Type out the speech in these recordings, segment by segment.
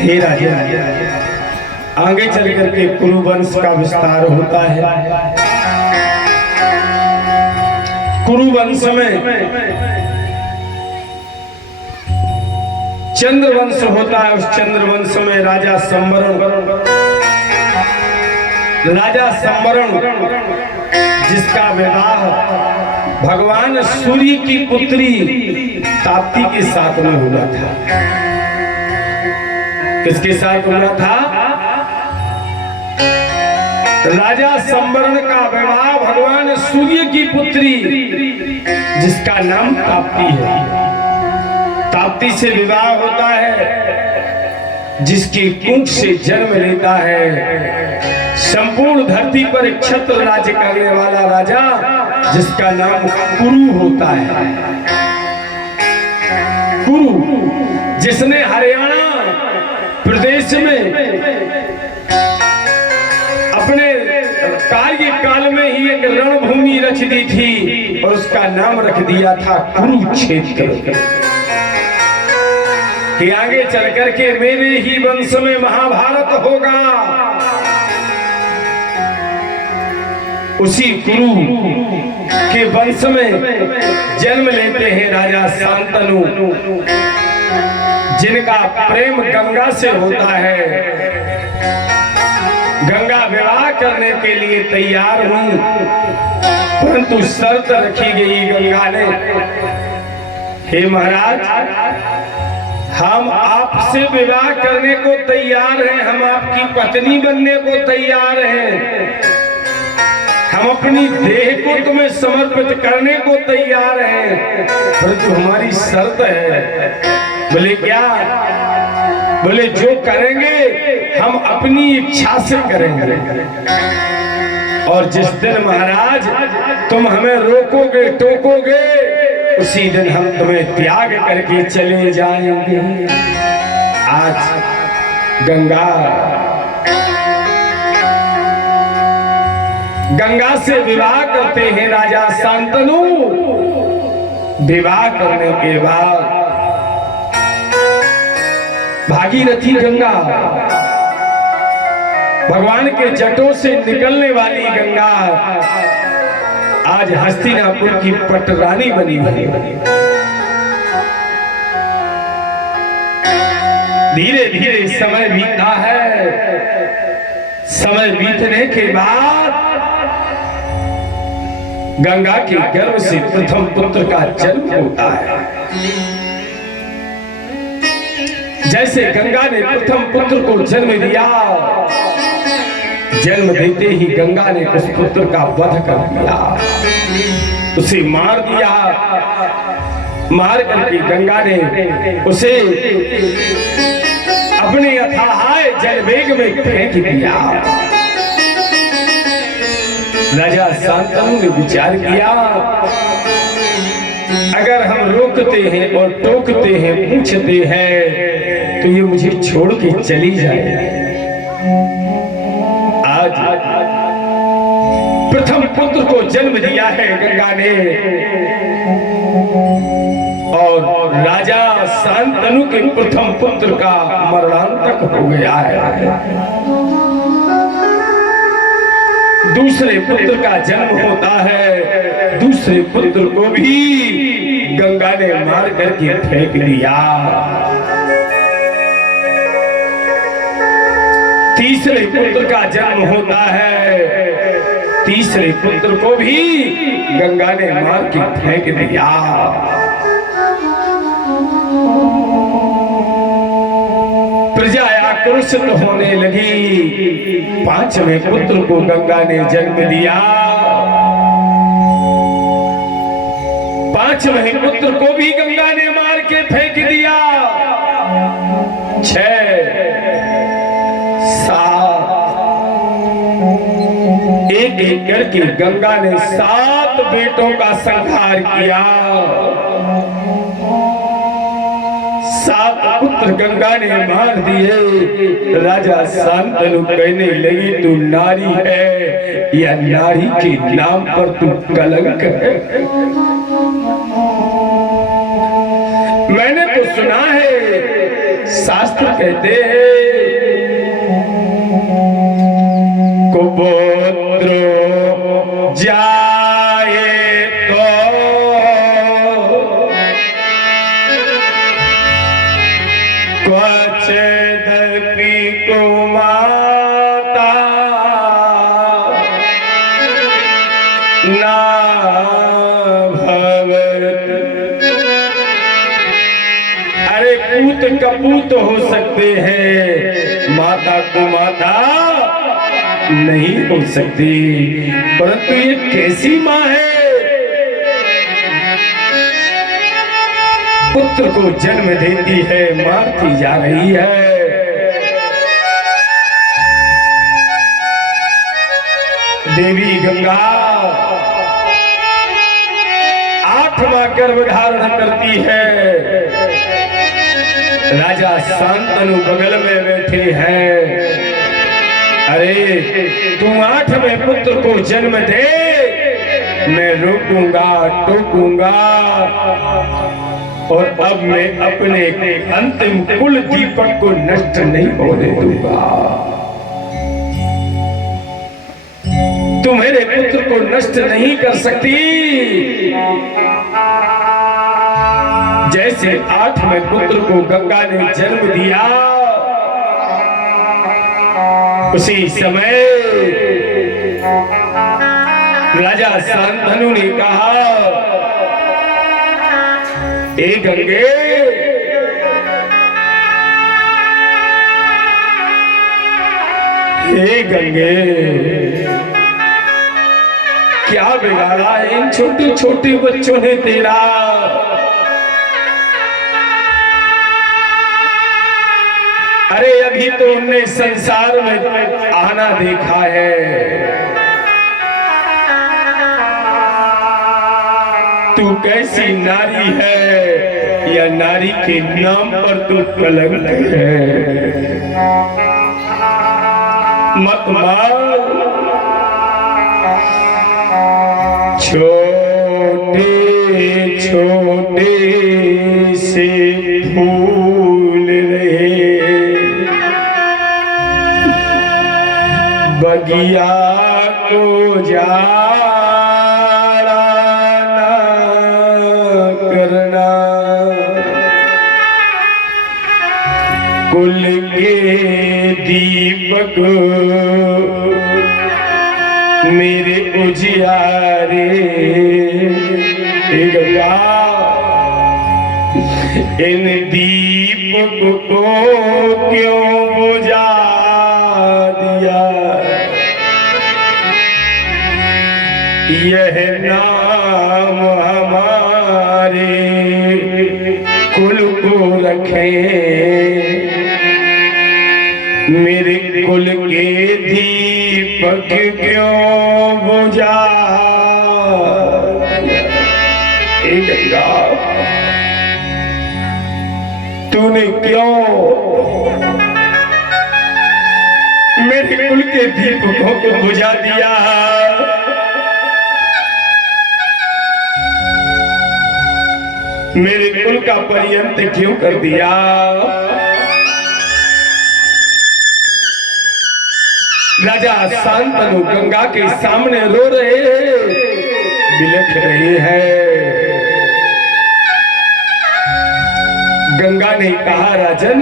हे राजा, आगे चल करके कुरु वंश का विस्तार होता है। कुरु वंश में चंद्र वंश होता है। उस चंद्र वंश में राजा संवरण जिसका विवाह भगवान सूर्य की पुत्री ताप्ती के साथ में हुआ था। किसके साथ हुआ था? राजा संवरण का विवाह भगवान सूर्य की पुत्री जिसका नाम ताप्ती है। ताप्ती से विवाह होता है, जिसकी कुंठ से जन्म लेता है संपूर्ण धरती पर एक छत्र राज्य करने वाला राजा जिसका नाम कुरु होता है। कुरु जिसने हरियाणा प्रदेश में अपने कार्यकाल में ही एक रणभूमि रच दी थी और उसका नाम रख दिया था कुरुक्षेत्र। कि आगे चल करके मेरे ही वंश में महाभारत होगा। उसी कुरु के वंश में जन्म लेते हैं राजा शांतनु, जिनका प्रेम गंगा से होता है। गंगा विवाह करने के लिए तैयार हूं, परंतु शर्त रखी गई गंगा ने, हे महाराज, हम आपसे विवाह करने को तैयार हैं, हम आपकी पत्नी बनने को तैयार हैं, हम अपनी देह को तुम्हें समर्पित करने को तैयार हैं, परंतु हमारी शर्त है। बोले क्या? बोले जो करेंगे हम अपनी इच्छा से करेंगे, और जिस दिन महाराज तुम हमें रोकोगे टोकोगे उसी दिन हम तुम्हें त्याग करके चले जाएंगे। आज गंगा से विवाह करते हैं राजा शांतनु। विवाह करने के बाद भागीरथी गंगा, भगवान के जटों से निकलने वाली गंगा, आज हस्तिनापुर की पटरानी बनी है। धीरे धीरे समय बीता है। समय बीतने के बाद गंगा के गर्भ से प्रथम पुत्र का जन्म होता है। जैसे गंगा ने प्रथम पुत्र को जन्म दिया, जन्म देते ही गंगा ने उस पुत्र का वध कर दिया, उसे मार दिया। मार करके गंगा ने उसे अपने अथाह जलवेग में फेंक दिया। राजा शांतनु ने विचार किया, अगर हम रोकते हैं और टोकते हैं, पूछते हैं, तो ये मुझे छोड़ के चली जाए। आज प्रथम पुत्र को जन्म दिया है गंगा ने, और राजा शांतनु के प्रथम पुत्र का मरणांतक हो गया है। दूसरे पुत्र का जन्म होता है। दूसरे पुत्र को भी गंगा ने मार करके फेंक दिया। तीसरे पुत्र का जन्म होता है। तीसरे पुत्र को भी गंगा ने मार के फेंक दिया। प्रजा आक्रोशित होने लगी। पांचवें पुत्र को गंगा ने जन्म दिया। पांचवें पुत्र को भी गंगा ने मार के फेंक दिया। 6, 7, एक एक करके गंगा ने 7 बेटों का संहार किया। 7 पुत्र गंगा ने मार दिए। राजा शांतनु कहने लगी, तू नारी है या नारी के नाम पर तू कलंक है। मैंने तो सुना है शास्त्र कहते हैं कुपुत्र जाए तो क्वच दर्पी को माता ना पूत कपूत हो सकते हैं, माता को माता नहीं हो सकती। परंतु ये कैसी माँ है, पुत्र को जन्म देती है, मारती जा रही है। देवी गंगा 8वां गर्भ धारण करती है। राजा शांतनु बगल में बैठे हैं। अरे तू 8वें पुत्र को जन्म दे, मैं रोकूंगा टोकूंगा और अब मैं अपने अंतिम कुल दीपक को नष्ट नहीं होने दूंगा। तू मेरे पुत्र को नष्ट नहीं कर सकती। जैसे 8वें पुत्र को गंगा ने जन्म दिया, उसी समय राजा शांतनु ने कहा, ए गंगे, हे गंगे, क्या बिगाड़ा है इन छोटे छोटे बच्चों ने तेरा। अरे अभी तो हमने संसार में आना देखा है, तू कैसी नारी है, या नारी के नाम पर तू कलंक है। मत मार, छोटे छोटे से फूल रहे बगिया को जाड़ा ना करना, कुल के दीपक मेरे उजियारे। गंगा, इन दीपक को क्यों बुझा दिया, यह नाम हमारे कुल को रखे, मेरे कुल के दीपक क्यों बुझा। गंगा, तूने क्यों मेरे कुल के दीपकों को बुझा दिया। मेरे कुल का पर्यंत क्यों कर दिया। राजा शांतनु गंगा के सामने रो रहे हैं, बिलख रहे हैं। गंगा ने कहा, राजन,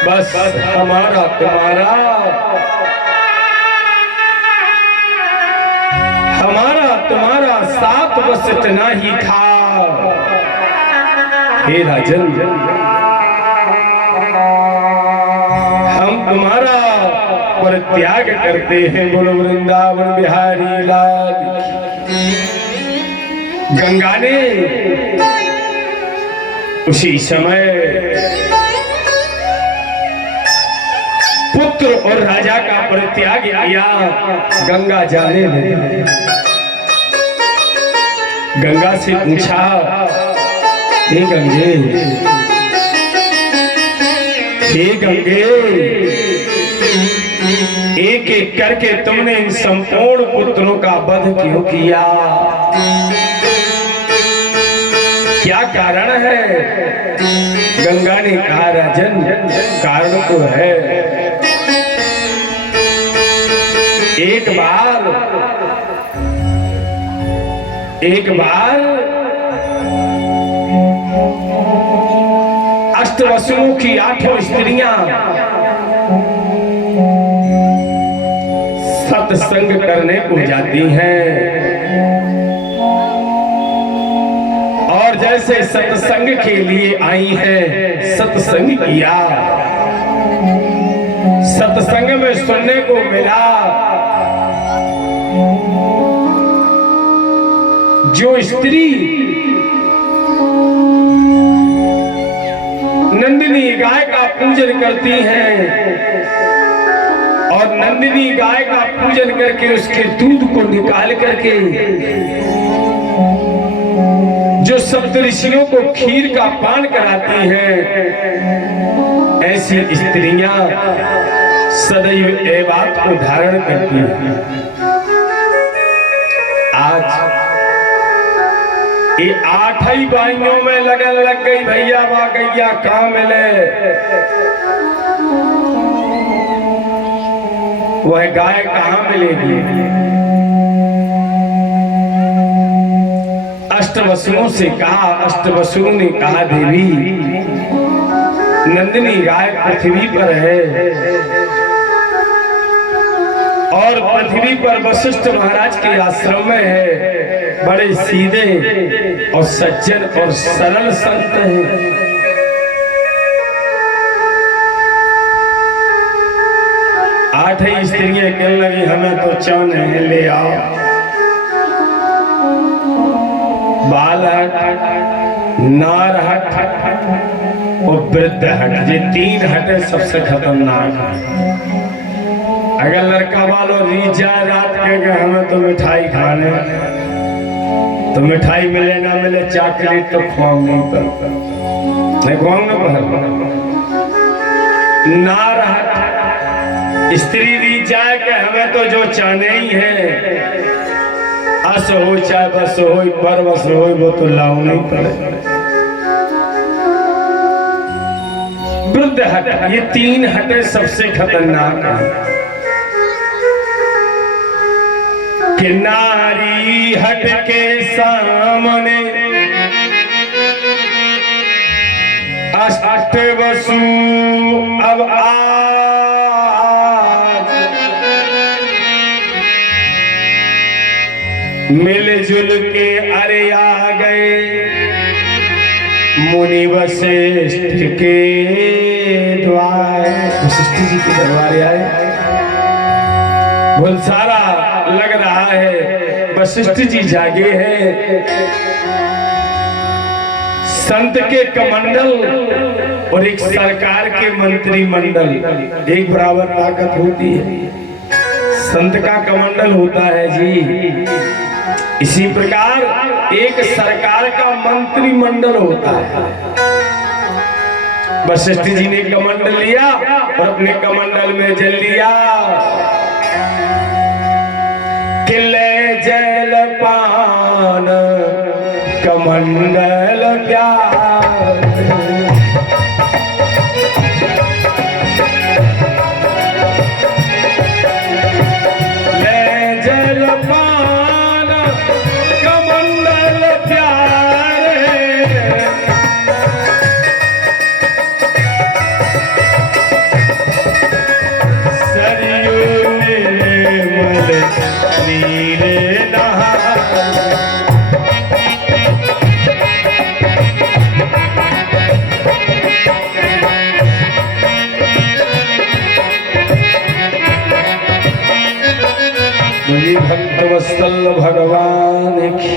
बस हमारा तुम्हारा, हमारा तुम्हारा साथ बस इतना ही था। हे राजन, हम तुम्हारा परित्याग करते हैं, बोलो वृंदावन बिहारी लाल। गंगा ने उसी समय पुत्र और राजा का परित्याग किया। गंगा जाने लगी। गंगा से पूछा, हे गंगे, हे गंगे, एक एक करके तुमने इन संपूर्ण पुत्रों का वध क्यों किया, क्या कारण है। गंगा ने कहा राजन कारण तो है। एक बार अष्टवसुओं की 8 स्त्रियां सत्संग करने को जाती हैं और जैसे सत्संग के लिए आई हैं, सत्संग किया, सत्संग में सुनने को मिला जो स्त्री नंदिनी गाय का पूजन करती हैं और नंदिनी गाय का पूजन करके उसके दूध को निकाल करके जो सप्तऋषियों को खीर का पान कराती हैं, ऐसी स्त्रियां सदैव ये बात को धारण करती हैं। आज ये 8 ही बाइयों में लगन लग गई, भैया बा गैया कहाँ मिले, वह गाय कहाँ मिलेगी। अष्टवसुओं से कहा, अष्टवसुओं ने कहा देवी नंदिनी गाय पृथ्वी पर है और पृथ्वी पर वशिष्ठ महाराज के आश्रम में है, बड़े सीधे और सज्जन और सरल संत हैं। 8 ही स्त्रियां कहने लगी हमें तो चांद ले आओ, बाल हट, नार हट और वृद्ध हट, ये 3 हटे सबसे खतरनाक है। अगर लड़का वालों रीत जाए रात के हमें तो मिठाई खाने, तो मिठाई मिले ना मिले चॉकलेट तो खुआऊं नहीं, पर नहीं खुआऊंगा पर ना रहा। स्त्री रीत जाए कि हमें तो जो चाहने ही है, अस हो चाहे बस हो पर बस हो, वो तो लाऊ नहीं पड़े। वृद्ध हट, ये 3 हटे सबसे खतरनाक है। कि नारी हट के सामने अष्टवसु अब आज मिलजुल के अरे आ गए मुनि वशिष्ठ के द्वार। वशिष्ठ जी के दरबार आए, बहुत सारा लग रहा है वशिष्ठ जी जागे हैं। संत के कमंडल और एक सरकार के मंत्रिमंडल एक बराबर ताकत होती है। संत का कमंडल होता है जी, इसी प्रकार एक सरकार का मंत्रिमंडल होता है। वशिष्ठ जी ने कमंडल लिया और अपने कमंडल में जल लिया। किले जल पान कमंडल प्यार, ले जल पान कमंडल प्यार, सरयू निर्मल नीले नहा। भक्त वत्सल भगवान की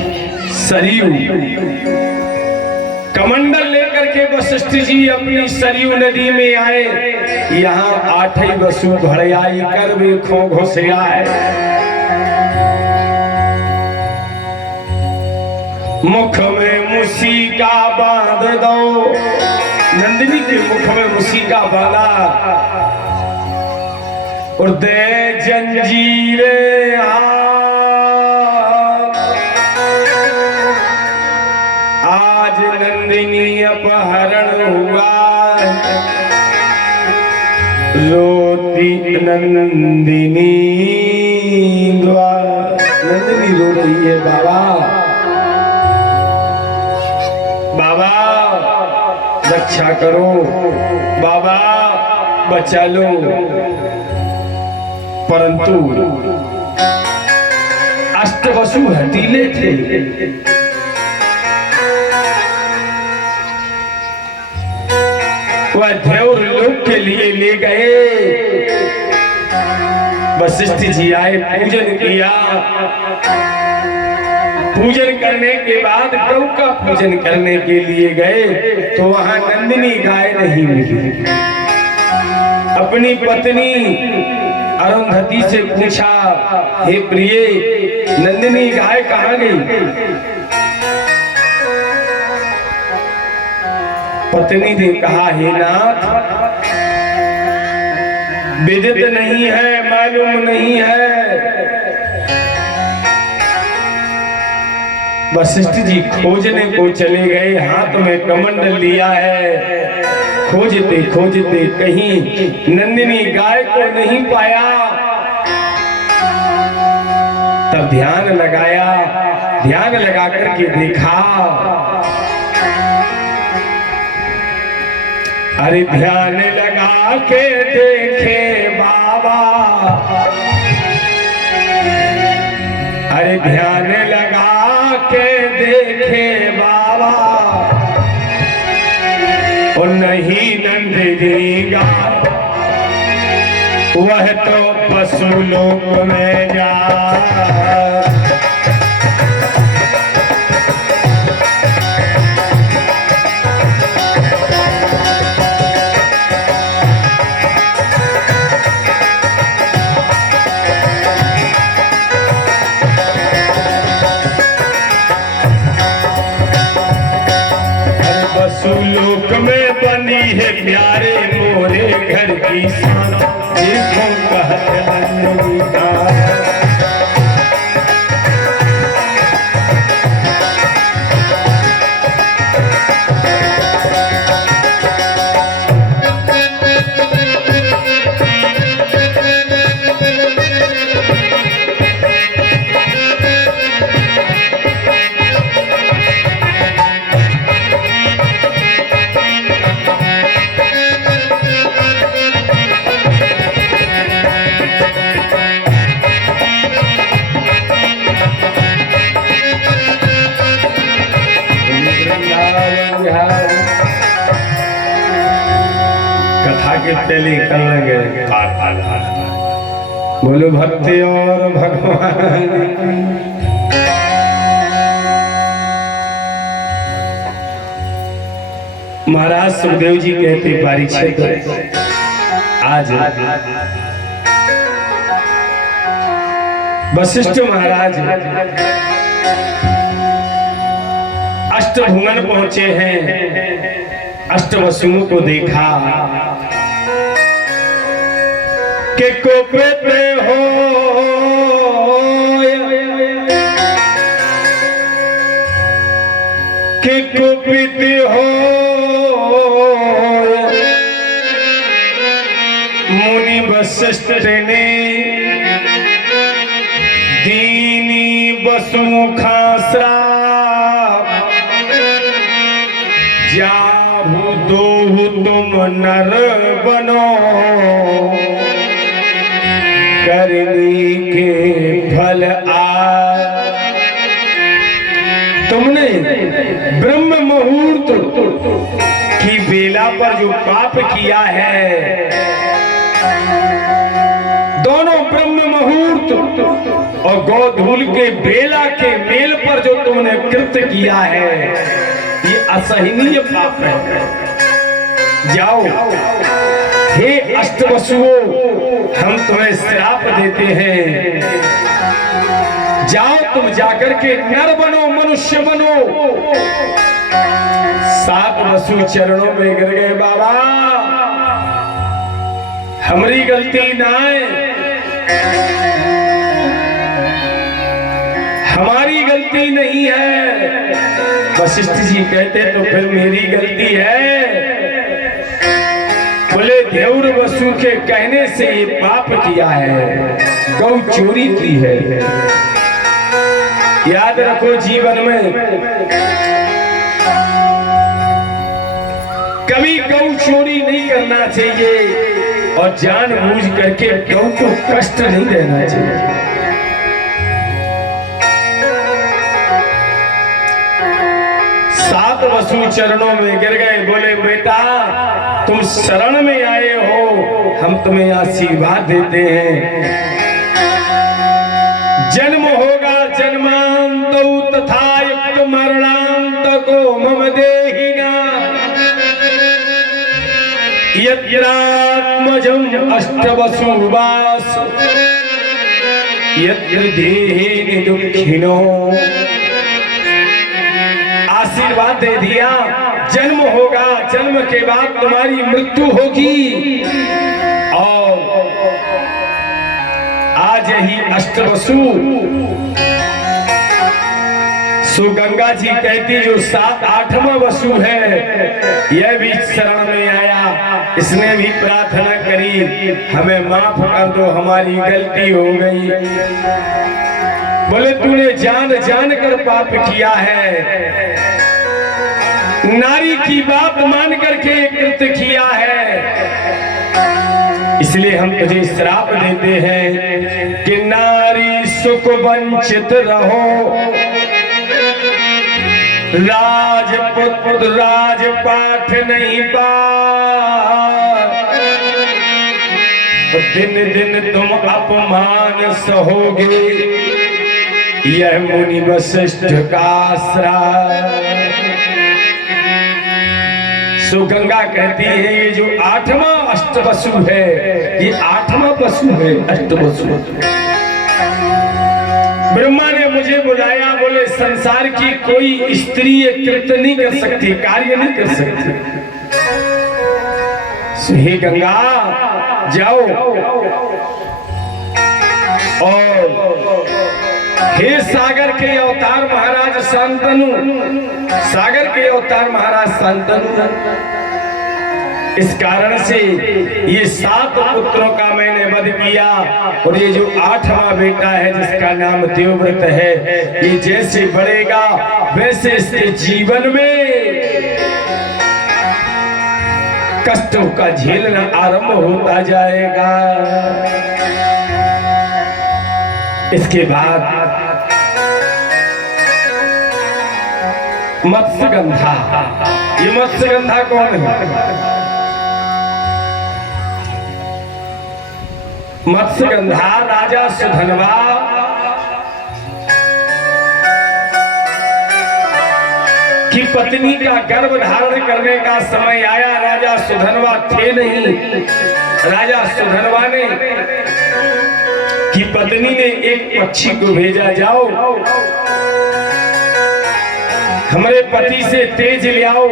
सरयू कमंडल लेकर के वशिष्ठ जी अपनी सरयू नदी में आए। यहाँ 8 ही वसु भड़याई कर भी खो घुसे आए। मुख में मुसीका बांध दो, नंदिनी के मुख में मुसीका बांधा और दे जंजीरें आज नंदिनी अपहरण हुआ। रोती नंदिनी द्वार। नंदिनी रो रही है बाबा, बाबा रक्षा करो, बाबा बचा लो। परंतु अष्टवसु हठीले थे, वह देव लोक के लिए ले गए। वशिष्ठ जी आए, पूजन किया। पूजन करने के बाद गौ का पूजन करने के लिए गए तो वहां नंदिनी गाय नहीं मिली। अपनी पत्नी अरुंधति से पूछा, हे प्रिय, नंदिनी गाय कहाँ गई? पत्नी ने कहा, हे नाथ, विदित नहीं है, मालूम नहीं है। वशिष्ठ जी खोजने को चले गए, हाथ में कमंडल लिया है। खोजते खोजते कहीं नंदिनी गाय को नहीं पाया। तब ध्यान लगाया, ध्यान लगा करके देखा। अरे ध्यान लगा के देखे बाबा, अरे ध्यान लगा के देखे बाबा, और नहीं नंदिनी गाय, वह तो पशु लोक में जा। लोक में बनी है प्यारे मोरे घर की शान, जिसको कहते नंदिनी गाय। कथा के पहले कर लेंगे, बोलो भक्ति और भगवान। महाराज सुखदेव जी कहते, परीक्षित, आज वशिष्ठ महाराज अष्टभुवन पहुंचे हैं। अष्टवसुओं को देखा कि कुपित हो, कि कुपित हो मुनि वशिष्ठ ने दीनी वसुमुखा श्राप, जाहु दोहु तुम नर बनो, करनी के फल आ। तुमने ब्रह्म मुहूर्त की बेला पर जो पाप किया है, दोनों ब्रह्म मुहूर्त और गोधूल के बेला के मेल पर जो तुमने कृत्य किया है, ये असहनीय पाप है। जाओ, हे अष्टवसुओं, हम तुम्हें श्राप देते हैं। जाओ, तुम जाकर के नर बनो, मनुष्य बनो। 7 वसु चरणों में गिर गए, बाबा हमारी गलती ना है, हमारी गलती नहीं है। वशिष्ठ जी कहते तो फिर मेरी गलती है। बोले देवर वसु के कहने से ये पाप किया है, गौ चोरी की है। याद रखो जीवन में कभी गौ चोरी नहीं करना चाहिए और जानबूझ करके गौ को कष्ट नहीं देना चाहिए। सात वसु चरणों में गिर गए, बोले बेटा तुम शरण में आए हो, हम तुम्हें आशीर्वाद देते हैं। जन्म होगा जन्मांत तथा युक्त मरणांत को मम देहिना, यत्रात्मजं अष्टवसुवास यत्र देहि दुःखिनो। आशीर्वाद दे दिया, जन्म होगा, जन्म के बाद तुम्हारी मृत्यु होगी और आज ही अष्टवसु। सो गंगा जी कहती जो 8वां वसु है यह भी शरण में आया, इसने भी प्रार्थना करी हमें माफ कर दो, हमारी गलती हो गई। बोले तूने जान जान कर पाप किया है, नारी की बात मान करके कृत्य किया है, इसलिए हम तुझे श्राप देते हैं कि नारी सुख वंचित रहो, राजपुत्र राजपाठ नहीं पा, दिन दिन तुम अपमान सहोगे, यह मुनि वशिष्ठ का श्राप। सो गंगा कहती है ये जो 8वां अष्टवसु है, ये 8वां वसु है अष्टवसु। ब्रह्मा ने मुझे बुलाया, बोले संसार की कोई स्त्री ये कृत्य नहीं कर सकती, कार्य नहीं कर सकती। हे गंगा जाओ और हे सागर के अवतार महाराज शांतनु, सागर के अवतार महाराज शांतनु, इस कारण से ये 7 पुत्रों का मैंने वध किया और ये जो 8वां बेटा है जिसका नाम देवव्रत है, ये जैसे बढ़ेगा वैसे इसके जीवन में कष्टों का झेलना आरंभ होता जाएगा। इसके बाद मत्स्यगंधा, ये मत्स्यगंधा कौन है? मत्स्यगंधा राजा सुधनवा की पत्नी का गर्भ धारण करने का समय आया। राजा सुधनवा थे नहीं, राजा सुधनवा ने की पत्नी ने एक पक्षी को भेजा, जाओ हमारे पति से तेज ले आओ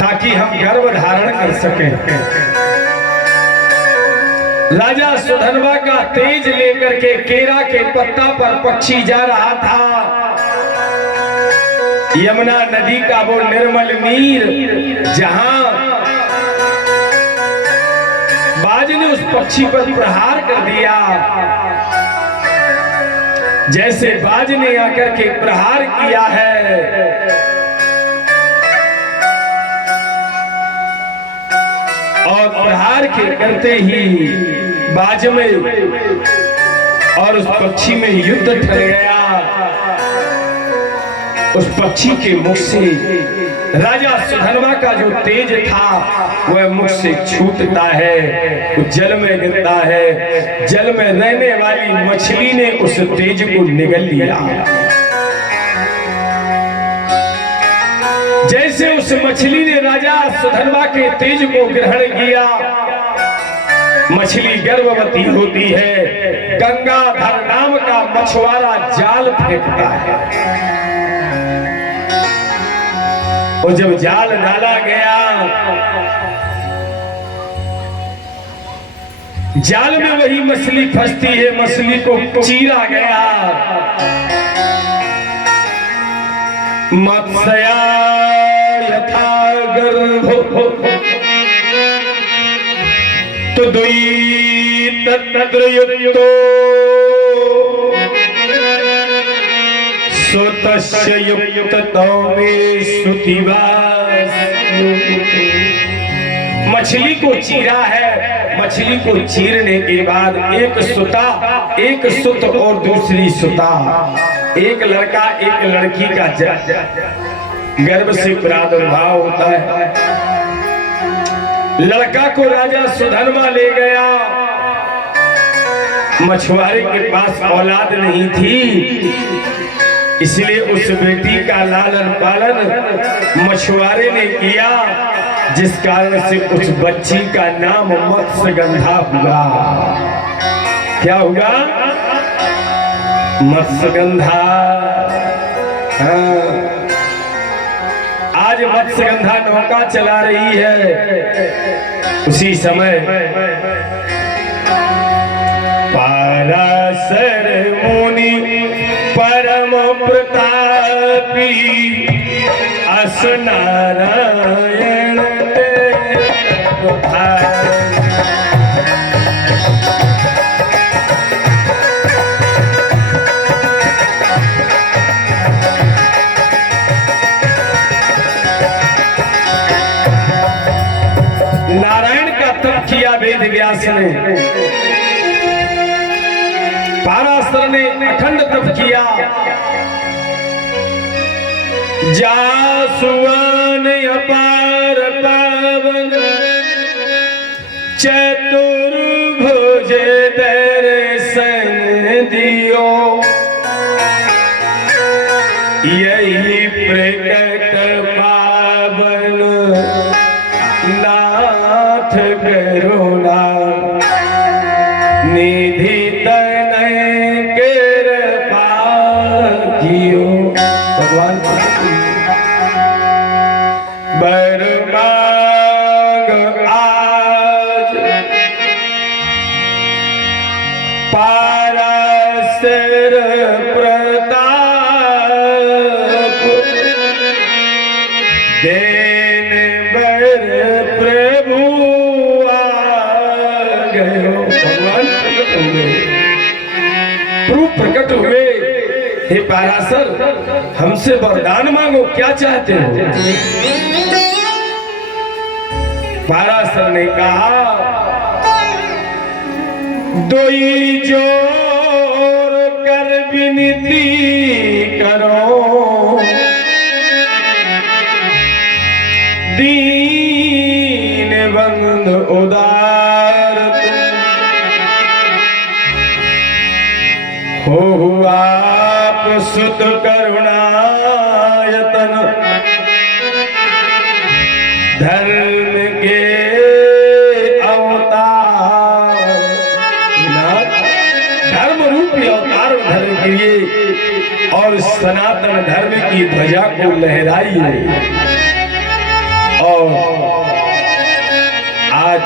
ताकि हम गर्भ धारण कर सकें। राजा सुधनवा का तेज लेकर के केरा के पत्ता पर पक्षी जा रहा था। यमुना नदी का वो निर्मल नीर जहां बाज ने उस पक्षी पर प्रहार कर दिया, जैसे बाज ने आकर के प्रहार किया है, और प्रहार के करते ही बाज में और उस पक्षी में युद्ध ठर गया। उस पक्षी के मुख से राजा सुधनवा का जो तेज था वह मुख से छूटता है, वो जल में गिरता है। जल में रहने वाली मछली ने उस तेज को निगल लिया। जैसे उस मछली ने राजा सुधनवा के तेज को ग्रहण किया, मछली गर्भवती होती है। गंगाधर नाम का मछुआरा जाल फेंकता है और जब जाल डाला गया, जाल में वही मछली फंसती है, मछली को चीरा गया। मत्स्या यथा गर्भो तो दुई तत्रयुक्तो सुतस्य युक्ततो मे श्रुतिवास। मछली को चीरा है, मछली को चीरने के बाद एक सुत और दूसरी सुता, एक लड़का एक लड़की का गर्भ से प्रादुर्भाव होता है। लड़का को राजा सुधर्मा ले गया, मछुआरे के पास औलाद नहीं थी, इसलिए उस बेटी का लालन पालन मछुआरे ने किया, जिस कारण से उस बच्ची का नाम मत्स्यगंधा हुआ। क्या हुआ? मत्स्यगंधा। हाँ। आज मत्स्यगंधा नौका चला रही है। उसी समय पराशर मुनि परम प्रतापी अस नारायण नारायण का तप किया वेद व्यास ने, पराशर ने अखंड तप किया। जासुआन अपार पावन चतुर्भुज दर्शन दियो, यही प्रकट पावन नाथ करुणा निधि तनय कृपा कियो। भगवान बर मांग आज पराशर प्रताप देन बर प्रभु आ गयो। भगवान प्रकट हुए, प्रभु प्रकट हुए। हे पराशर, हमसे वरदान मांगो, क्या चाहते हो? पराशर ने कहा, दोई जोर कर विनती करो, दीन बंधु उदार हो आप सुत करुणायतन, धर्म के अवतार, धर्म रूपी अवतार धर्म किए और सनातन धर्म की ध्वजा को लहराइए। और आज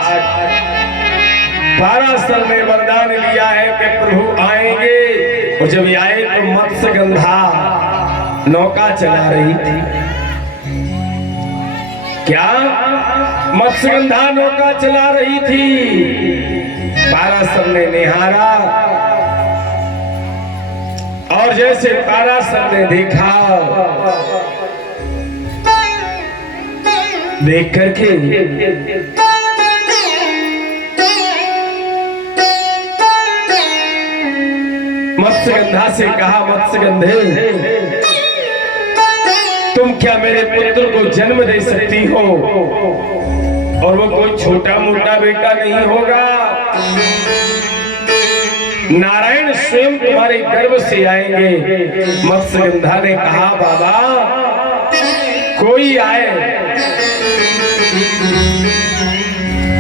पराशर ने वरदान लिया है कि प्रभु आएंगे, और जब आए तो मत्स्यगंधा नौका चला रही थी। क्या? मत्स्यगंधा नौका चला रही थी। पराशर ने निहारा, और जैसे पराशर ने देखा, देख करके मत्स्यगंधा से कहा, मत्स्यगंधे, तुम क्या मेरे पुत्र को जन्म दे सकती हो? और वो कोई छोटा मोटा बेटा नहीं होगा, नारायण स्वयं तुम्हारे गर्भ से आएंगे। मत्स्यगंधा ने कहा, बाबा कोई आए,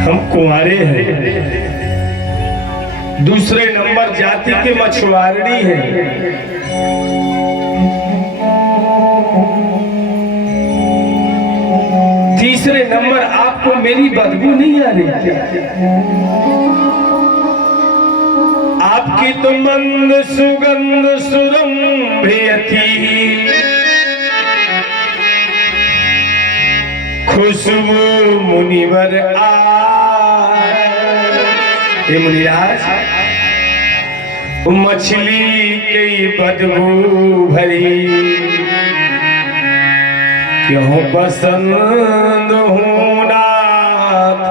हम कुंवारे हैं, दूसरे नंबर जाति के मछुआरनी हैं। तीसरे नंबर आपको मेरी बदबू नहीं आ रही क्या? आपकी तो मंद सुगंध सुरंभियति, खुशबू मुनिवर आ हे मुनिराज, मछली की बदबू भरी क्यों पसंद हूं नाथ।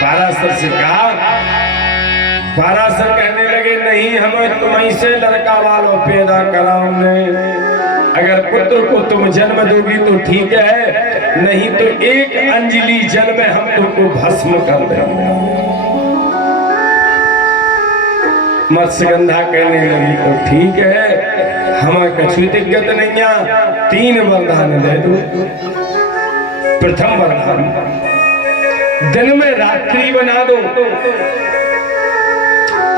पाराशर से कहा, पाराशर कहने लगे नहीं, हमें तुम्हीं से लड़का वालों पैदा कराओगे। अगर पुत्र को तुम जन्म दोगी तो ठीक है, नहीं तो एक अंजलि जल में हम तुमको भस्म कर देंगे। मत्स्यगंधा कहने लगी तो ठीक है, हमें कछु दिक्कत नहीं है, 3 वरदान दे दो। प्रथम वरदान, दिन में रात्रि बना दो,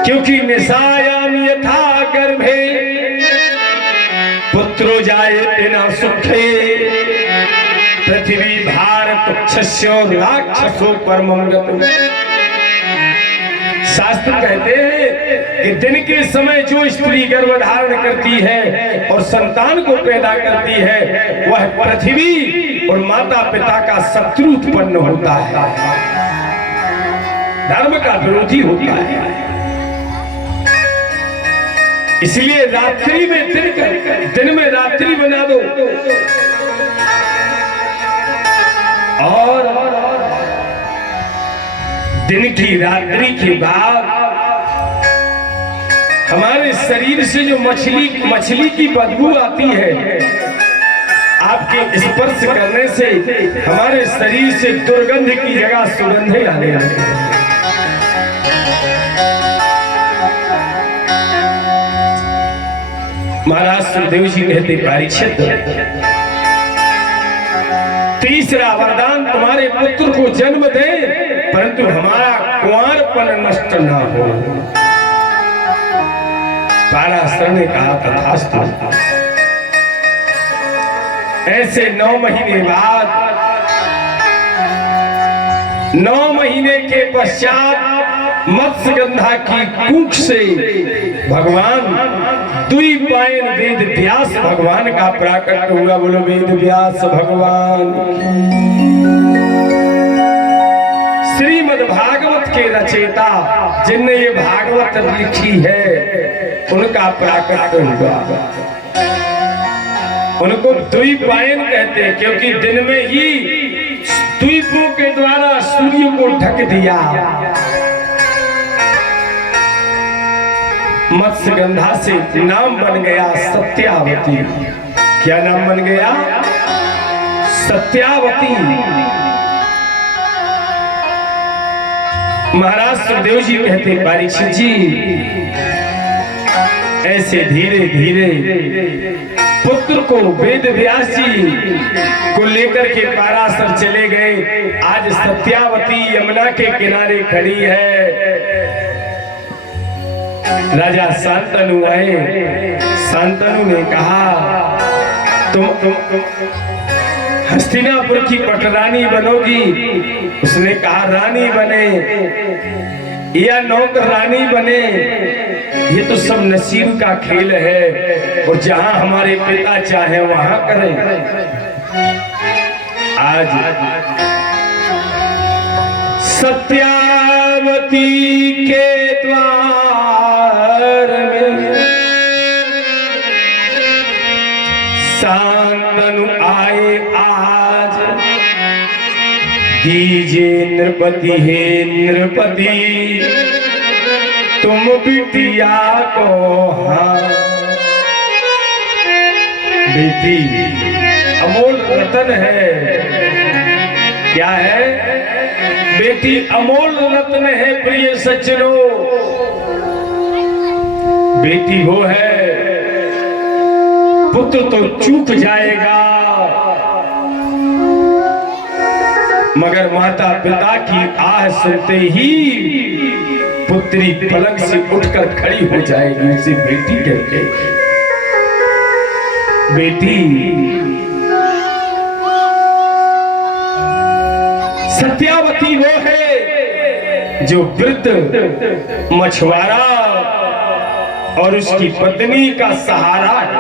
क्योंकि निशायाम यथा गर्भे पुत्रो जाए बिना सुखे पृथ्वी भार तुच्छस्यो राक्षसो परमं गतम्। शास्त्र कहते हैं कि दिन के समय जो स्त्री गर्भ धारण करती है और संतान को पैदा करती है, वह पृथ्वी और माता पिता का शत्रु उत्पन्न होता है, धर्म का विरोधी होता है। इसलिए रात्रि में दिन में रात्रि बना दो, और दिन की रात्रि के बाद हमारे शरीर से जो मछली की बदबू आती है, आपके स्पर्श करने से हमारे शरीर से दुर्गंध की जगह सुगंध आने लगे। महाराज सुखदेव जी कहते, परीक्षित, तीसरा वरदान तुम्हारे पुत्र को जन्म दे, परंतु हमारा कुंवारपन नष्ट ना हो। पाराशर ने कहा तथास्तु। ऐसे 9 महीने बाद, 9 महीने के पश्चात मत्स्यगंधा की कूख से भगवान द्विपायन वेद व्यास भगवान का प्राकट हुआ। बोलो वेद व्यास भगवान। श्रीमद् भागवत के रचयिता जिनने ये भागवत लिखी है, उनका प्राकट हुआ। उनको द्विपायन कहते हैं, क्योंकि दिन में ही द्वीपों के द्वारा सूर्य को ढक दिया। मत्स्यगंधा से नाम बन गया सत्यावती। क्या नाम बन गया? सत्यावती। महाराज सुखदेव जी कहते, परीक्षित जी, ऐसे धीरे धीरे पुत्र को वेद व्यास जी को लेकर के पाराशर चले गए। आज सत्यावती यमुना के किनारे खड़ी है। राजा शांतनु आए। शांतनु ने कहा, तुम हस्तिनापुर की पटरानी बनोगी। उसने कहा, रानी बने या नौकरानी बने, ये to सब नसीब का खेल है, और जहां हमारे पिता चाहे वहां करें। आज सत्यावती के द्वार में शांतनु आए आज। दीजिए नृपति, हे नृपति, तुम बिटिया को। हाँ बेटी अमोल रतन है। क्या है? बेटी अमोल रत्न है प्रिय सज्जनों। बेटी वो है, पुत्र तो चूक जाएगा, मगर माता पिता की आह सुनते ही पुत्री पलंग से उठकर खड़ी हो जाएगी। उसे बेटी कहते। बेटी सत्यावती वो है जो वृद्ध मछुआरा और उसकी पत्नी का सहारा है।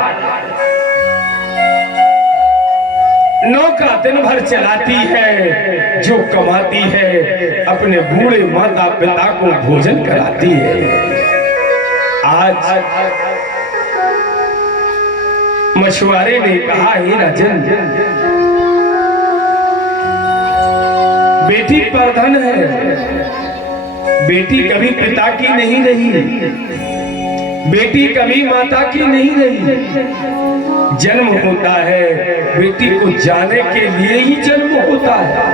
नौका दिन भर चलाती है, जो कमाती है अपने बूढ़े माता पिता को भोजन कराती है। आज मछुआरे ने कहा, हे राजन, बेटी परधन है, बेटी कभी पिता की नहीं रही, बेटी कभी माता की नहीं रही। जन्म होता है, बेटी को जाने के लिए ही जन्म होता है,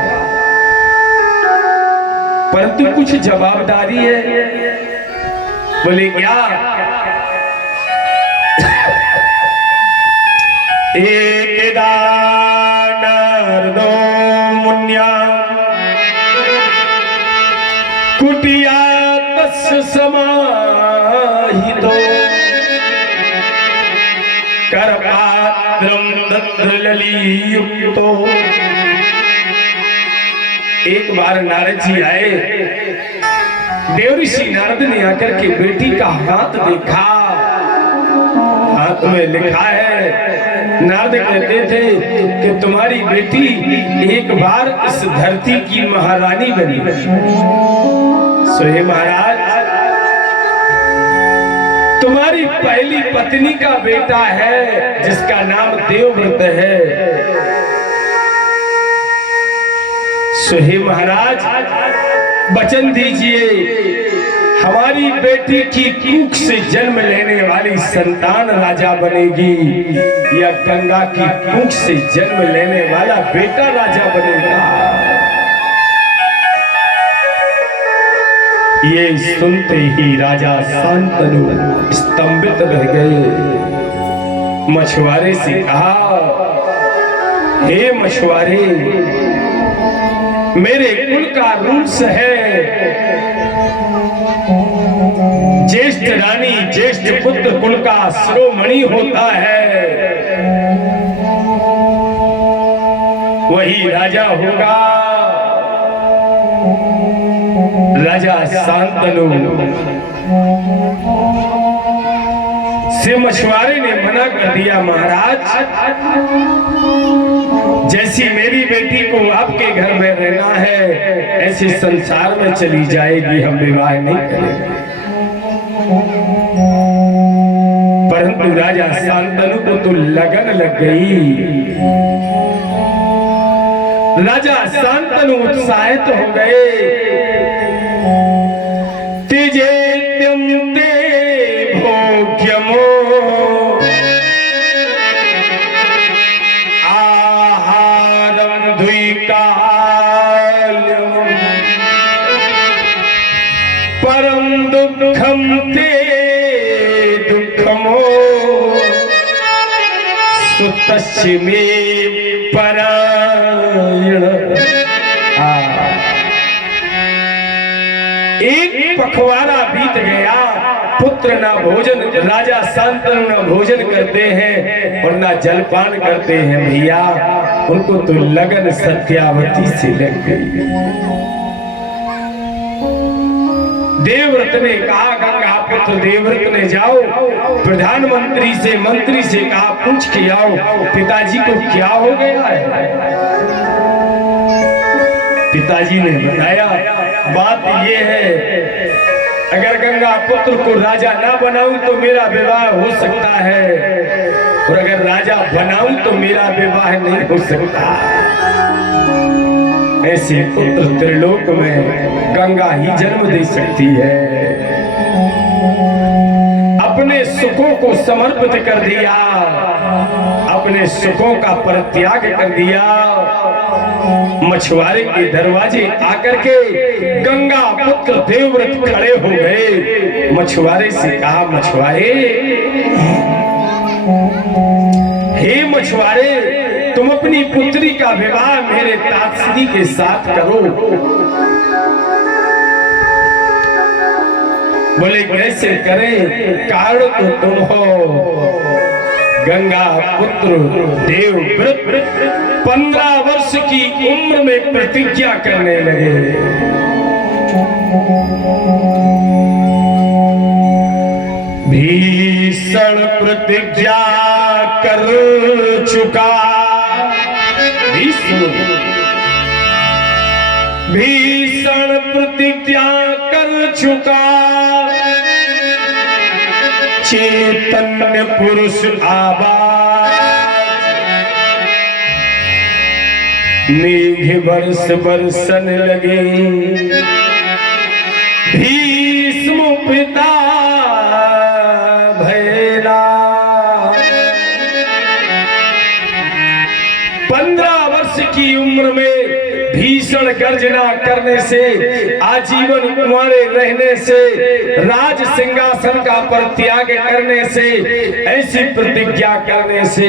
परंतु कुछ जवाबदारी है। बोले क्या? एक दानर दो मुन्या कुटिया दस समाहितो कर पात्रम दत्तललियुक्तो। एक बार नारद जी आए, देवऋषि नारद ने आकर के बेटी का हाथ देखा, हाथ में लिखा है। नारद कहते थे कि तुम्हारी बेटी एक बार इस धरती की महारानी बनी। सोहे महाराज, तुम्हारी पहली पत्नी का बेटा है जिसका नाम देवव्रत है। सोहे महाराज, वचन दीजिए, हमारी बेटी की कुख से जन्म लेने वाली संतान राजा बनेगी या गंगा की कुख से जन्म लेने वाला बेटा राजा बनेगा? ये सुनते ही राजा शांतनु स्तंभित रह गए। मछुआरे से कहा, हे मछुआरे, मेरे कुल का रूल्स है, ज्येष्ठ रानी ज्येष्ठ पुत्र कुल का शिरोमणि होता है, वही राजा होगा। राजा शांतनु से मछुआरे ने मना कर दिया, महाराज, जैसी मेरी बेटी को आपके घर में रहना है, ऐसे संसार में चली जाएगी, हम विवाह नहीं करेंगे। परंतु राजा शांतनु को तो लगन लग गई। राजा शांतनु उत्साहित हो गए। तिजेत्यं ते भोग्यमो आहारं द्विकाल्यं परं दुःखं ते दुःखमो सुतस्य मे परायण। एक पखवाड़ा बीत गया, पुत्र ना भोजन, राजा शांतनु ना भोजन करते हैं और ना जलपान करते हैं। भैया, उनको तो लगन सत्यावती से लग गई। देवव्रत ने कहा, गंगा पुत्र देवव्रत ने जाओ, प्रधानमंत्री से मंत्री से कहा, पूछ के आओ पिताजी को क्या हो गया है। पिताजी ने बताया, बात ये है, अगर गंगा पुत्र को राजा ना बनाऊं तो मेरा विवाह हो सकता है, और अगर राजा बनाऊं तो मेरा विवाह नहीं हो सकता। ऐसे पुत्र त्रिलोक में गंगा ही जन्म दे सकती है। अपने सुखों को समर्पित कर दिया, अपने सुखों का परित्याग कर दिया। मछुआरे के दरवाजे आकर के गंगा पुत्र देवव्रत खड़े हो गए। मछुआरे से कहा, मछुआरे, हे मछुआरे, तुम अपनी पुत्री का विवाह मेरे तातश्री के साथ करो। बोले कैसे करें? कारण तो तुम हो। गंगा पुत्र देवव्रत 15 वर्ष की उम्र में प्रतिज्ञा करने लगे। भीषण प्रतिज्ञा कर चुका भीष्म भीषण प्रतिज्ञा कर चुका, चैतन्य पुरुष आवाज, मेघ बरस बरसन लगे, भीष्म पिता भैला। 15 वर्ष की उम्र में भीषण गर्जना करने से, आजीवन कुंवारे रहने से, राज सिंहासन का परित्याग करने से, ऐसी प्रतिज्ञा करने से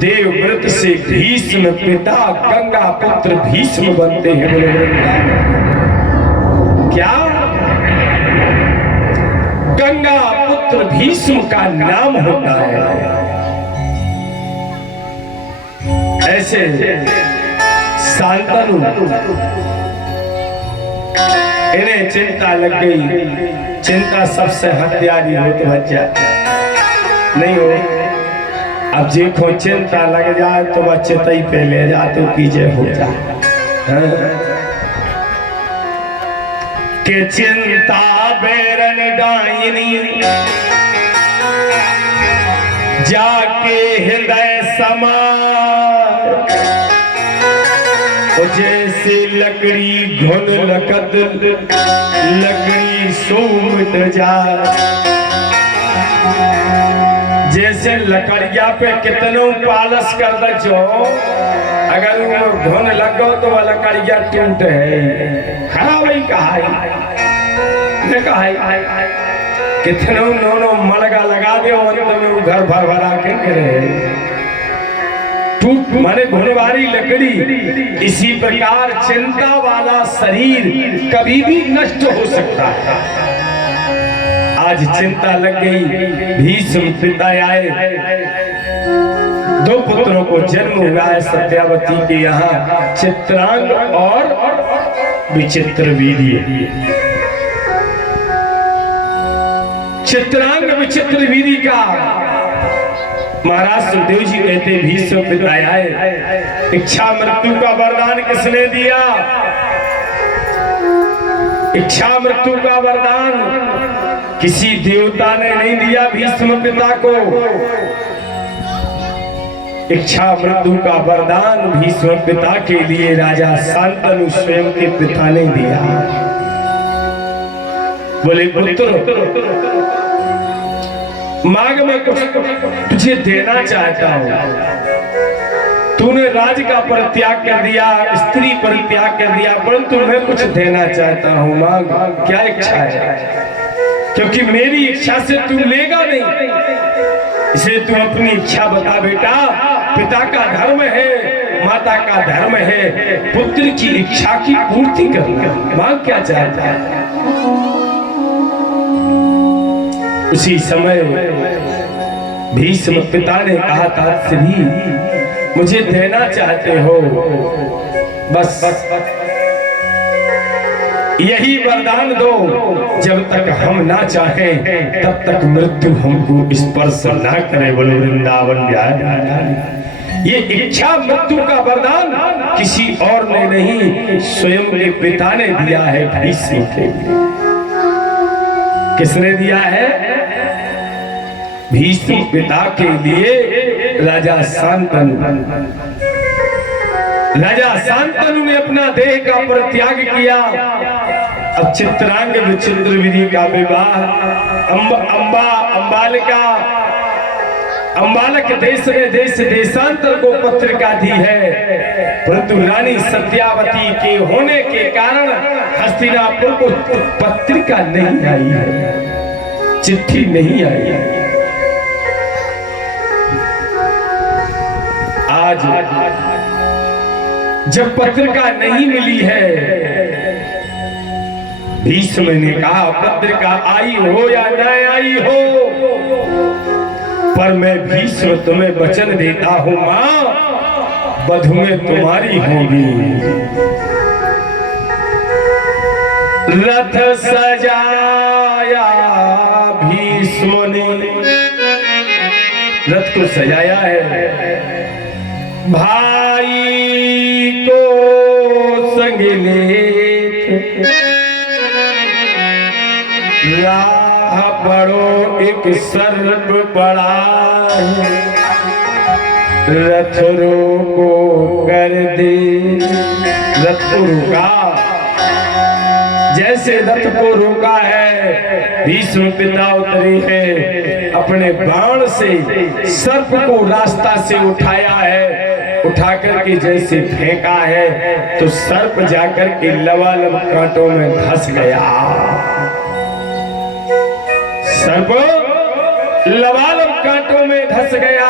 देवव्रत से भीष्म पिता गंगा पुत्र भीष्म बनते हैं। क्या गंगा पुत्र भीष्म का नाम होता है। ऐसे शांतनु इन्हें चिंता लग गई। चिंता सबसे हत्यारी हो तो बच्चा नहीं हो। अब देखो चिंता लग जाए तो बच्चे तई पे ले जा तो कीजिए हो जाए कि चिंता बेरन डाइनी जाके हृदय समा, जैसे लकड़ी घुन लकत लकड़ी सोमट जाए। जैसे लकड़िया पे कितनों पालस कर दो, अगर घुन लग गो तो वह लकड़िया टूट है। हाँ वही कहा कितनों नोनो मलगा लगा दो अंत घर भर भरा के गिरे टूट माने घुनवारी लकड़ी। इसी प्रकार चिंता वाला शरीर कभी भी नष्ट हो सकता है। आज चिंता लग गई। भीष्म पिता आए, 2 पुत्रों को जन्म हुआ है सत्यावती के यहाँ, चित्रांग और विचित्र वीर्य। चित्रांग विचित्र वीर्य का महाराज सुखदेव जी कहते भीष्म पिता आए। इच्छा मृत्यु का वरदान किसने दिया? इच्छा मृत्यु का वरदान किसी देवता ने नहीं दिया भीष्म पिता को। इच्छा मृत्यु का वरदान भीष्म पिता के लिए राजा शांतनु स्वयं के पिता ने दिया। बोले पुत्र मांग में कुछ तुझे देना चाहता हूं। तूने राज का परित्याग कर दिया, स्त्री परित्याग कर दिया, परंतु मैं कुछ देना चाहता हूं। मांग, क्या इच्छा है? क्योंकि मेरी इच्छा से तू लेगा नहीं, इसलिए तू अपनी इच्छा बता बेटा। पिता का धर्म है, माता का धर्म है पुत्र की इच्छा की पूर्ति करना। मांग क्या चाहता है? उसी समय भीष्म पिता ने कहा था श्री मुझे देना चाहते हो, बस यही वरदान दो। जब तक हम ना चाहें तब तक मृत्यु हमको स्पर्श ना करे। बोलो वृंदावन बिहारी। ये इच्छा मृत्यु का वरदान किसी और ने नहीं, स्वयं के पिता ने दिया है भीष्म के। किसने दिया है? भीष्म पिता के लिए राजा शांतनु। राजा शांतनु ने अपना देह का परित्याग किया। अब चित्रांग विचित्र विधि का विवाह अंबालक देश ने देश देशांतर को पत्रिका दी है, परंतु रानी सत्यावती के होने के कारण हस्तिनापुर को पत्रिका नहीं आई है, चिट्ठी नहीं आई है। आज जब पत्रिका नहीं मिली है, भीष्म ने कहा पत्रिका आई हो या न आई हो, पर मैं भीष्म तुम्हें वचन देता हूं मां, बधुएं तुम्हारी होगी। रथ सजाया भीष्म ने, रथ को सजाया है। भाई को संग ले राह पड़ो एक सर्प पड़ा है, रथ रोको कर दे। रथ को रोका, जैसे रथ को रोका है, भीष्म पिता उतरे हैं, अपने बाण से सर्प को रास्ता से उठाया है, उठाकर के जैसे फेंका है तो सर्प जाकर के लबालब कांटों में धंस गया। सर्प लबालब कांटों में धंस गया।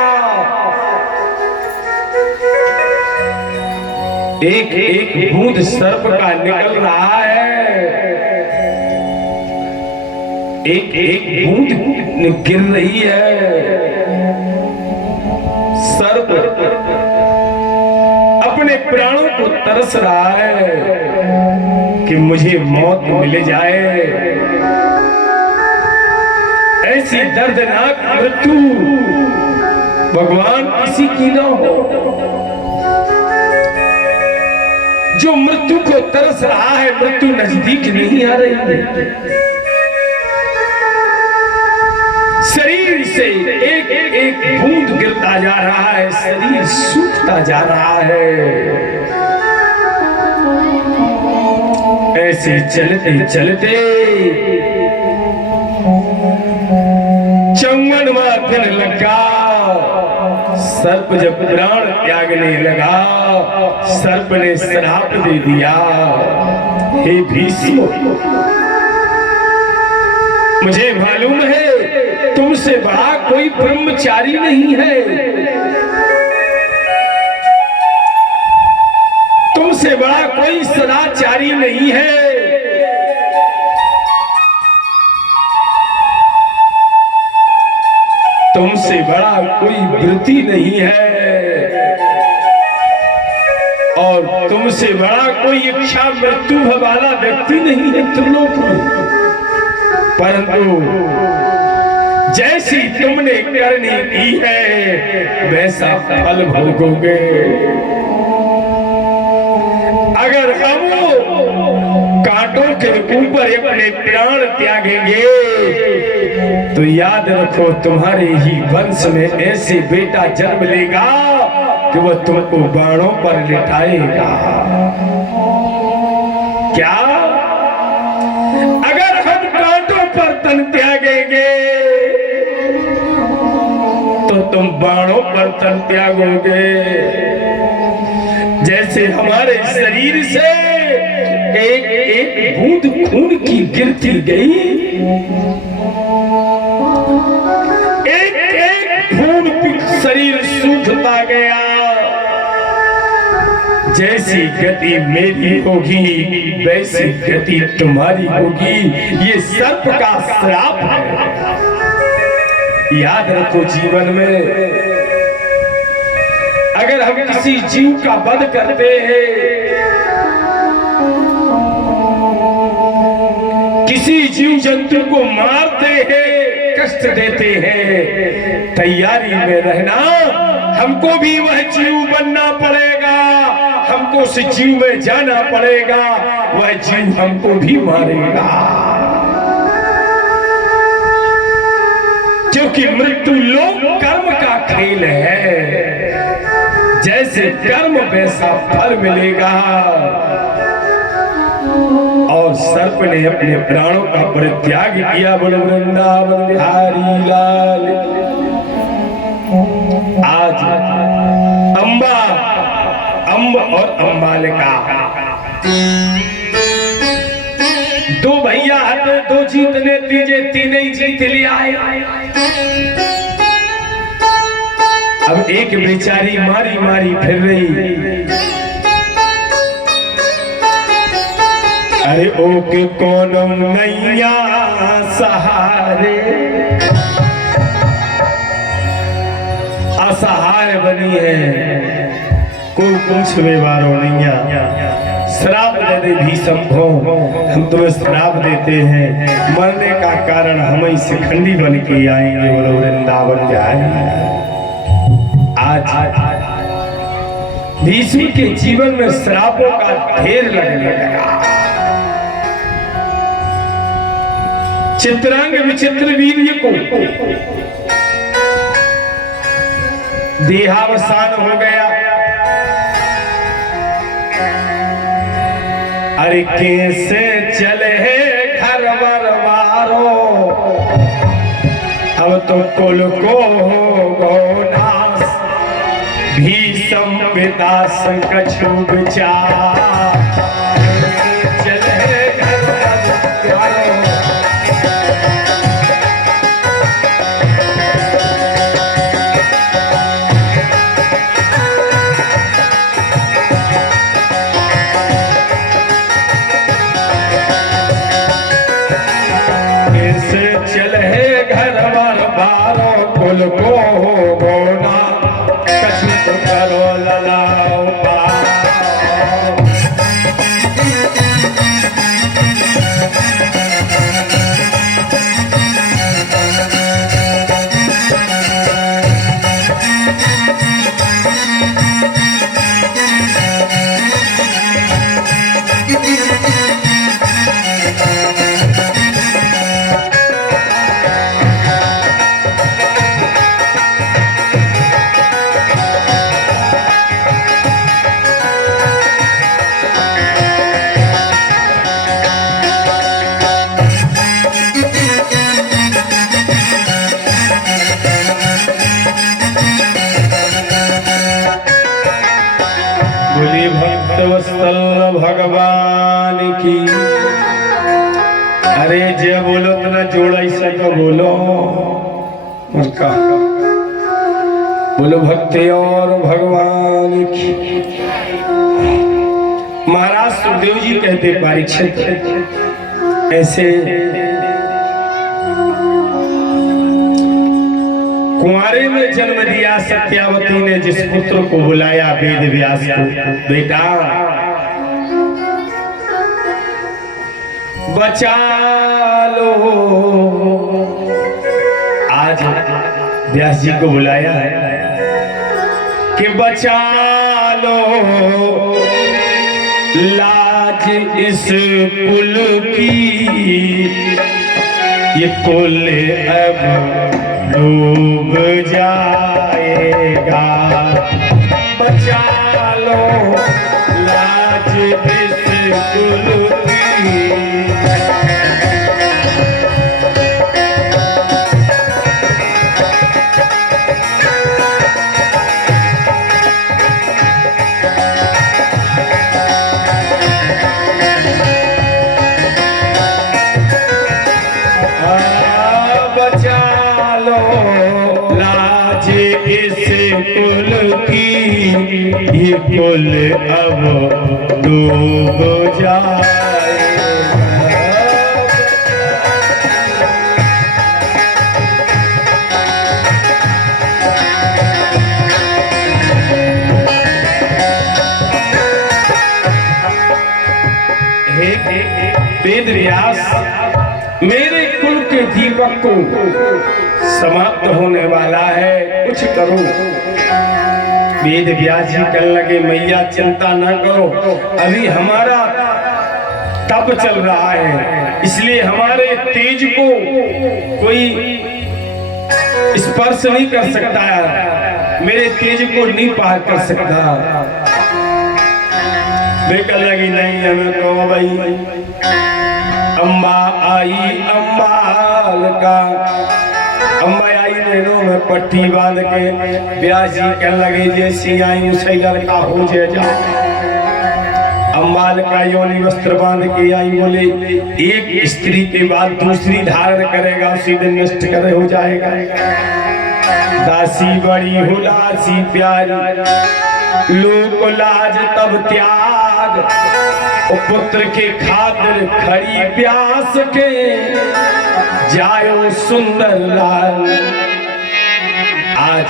एक एक बूंद सर्प का निकल रहा है, एक एक बूंद गिर रही है। सर्प अपने प्राणों को तरस रहा है कि मुझे मौत मिल जाए। ऐसी दर्दनाक मृत्यु भगवान किसी की ना हो। जो मृत्यु को तरस रहा है, मृत्यु नजदीक नहीं आ रही है। शरीर से एक एक बूंद गिरता जा रहा है, शरीर सूखता जा रहा है। ऐसे चलते चलते 54वां दिन लगा। सर्प जब प्राण त्यागने लगा, सर्प ने श्राप दे दिया, हे भीष्म, मुझे मालूम है तुमसे बड़ा कोई ब्रह्मचारी नहीं है, तुमसे बड़ा कोई सदाचारी नहीं है। तुमसे बड़ा कोई व्रती नहीं है और तुमसे बड़ा कोई इच्छा मृत्यु वाला व्यक्ति नहीं है त्रिलोक में। परंतु जैसी तुमने करनी की है वैसा फल भोगोगे। अगर हम कांटों के ऊपर अपने प्राण त्यागेंगे तो याद रखो तुम्हारे ही वंश में ऐसे बेटा जन्म लेगा कि वह तुमको बाणों पर लिटाएगा। क्या अगर हम कांटों पर तन त्यागेंगे तो तुम बाणों पर तन त्यागोगे। जैसे हमारे शरीर से एक एक बूंद खून की गिरती गई, एक एक बूंद शरीर सूखता गया, जैसी गति मेरी होगी वैसी गति तुम्हारी होगी। ये सर्प का श्राप है। याद रखो, जीवन में अगर हम किसी जीव का वध करते हैं, किसी जीव जंतु को मारते हैं, कष्ट देते हैं, तैयारी में रहना, हमको भी वह जीव बनना पड़ेगा, हमको उस जीव में जाना पड़ेगा, वह जीव हमको भी मारेगा। क्योंकि मृत्यु लोक कर्म का खेल है, जैसे कर्म वैसा फल मिलेगा। और सर्प ने अपने प्राणों का परित्याग किया। बोलो वृंदावन बिहारी लाल। आज अम्ब और अम्बालिका दो भैया हटे, दो जीतने तीजे तीन ही जीत ले आए। अब एक बेचारी मारी मारी फिर रही। अरे ओ के कौन नैया सहारे, असहाय बनी है, कोई कुछ व्यवहारो नैया। श्राप दे दे भीष्म भो, हम तुम्हें श्राप देते हैं, मरने का कारण हम ही शिखंडी बन के आएंगे। बोलो वृंदावन जाए। आज भीष्म के जीवन में श्रापों का ढेर लगने लगा। चित्रांग विचित्र वीर्य को देहावसान हो गया। अरे कैसे चले घर बरवारो, अब तो कुल को हो नाश, भीष्म पिता संकट विचार। चले घर बरवारो, कुल को होना कछुत करो ललाओ पार। भक्तवत्सल भगवान की। अरे जय बोलो तो ना जोड़ा ऐसा तो बोलो का बोलो भक्ति और भगवान की। महाराज सुखदेव जी कहते परीक्षित ऐसे कुंवारे में जन्म दिया सत्यावती ने जिस पुत्र को बुलाया वेद व्यास को, बेटा बचा लो। आज व्यास जी को बुलाया है कि बचा लो लाज इस कुल की, ये कुल अब डूब जाएगा। बचा लो लाज इस कुल की। बचा लो लाज इस कुल की, ये कुल अब डूब जाए। वेद व्यास, मेरे कुल के दीपक को समाप्त होने वाला है, कुछ करो। वेद व्यास जी कहने लगे मैया चिंता न करो, अभी हमारा तप चल रहा है, इसलिए हमारे तेज को कोई स्पर्श नहीं कर सकता है, मेरे तेज को नहीं पार कर सकता। वे कहने लगी नहीं हमें कहो भाई। अम्बा आई अम्बाल का, अम्बा आई नैनों में पट्टी बांध के। व्यास जी कहने लगे जैसी आई उसे लड़का हो जाए। अम्बाल का योनि वस्त्र बांध के आई, बोले एक स्त्री के बाद दूसरी धारण करेगा उसी दिन नष्ट करे हो जाएगा। दासी बड़ी हुलासी प्यारी, लोक लाज तब त्याग, पुत्र के खातिर खड़ी प्यास के जायो सुंदर लाल। आज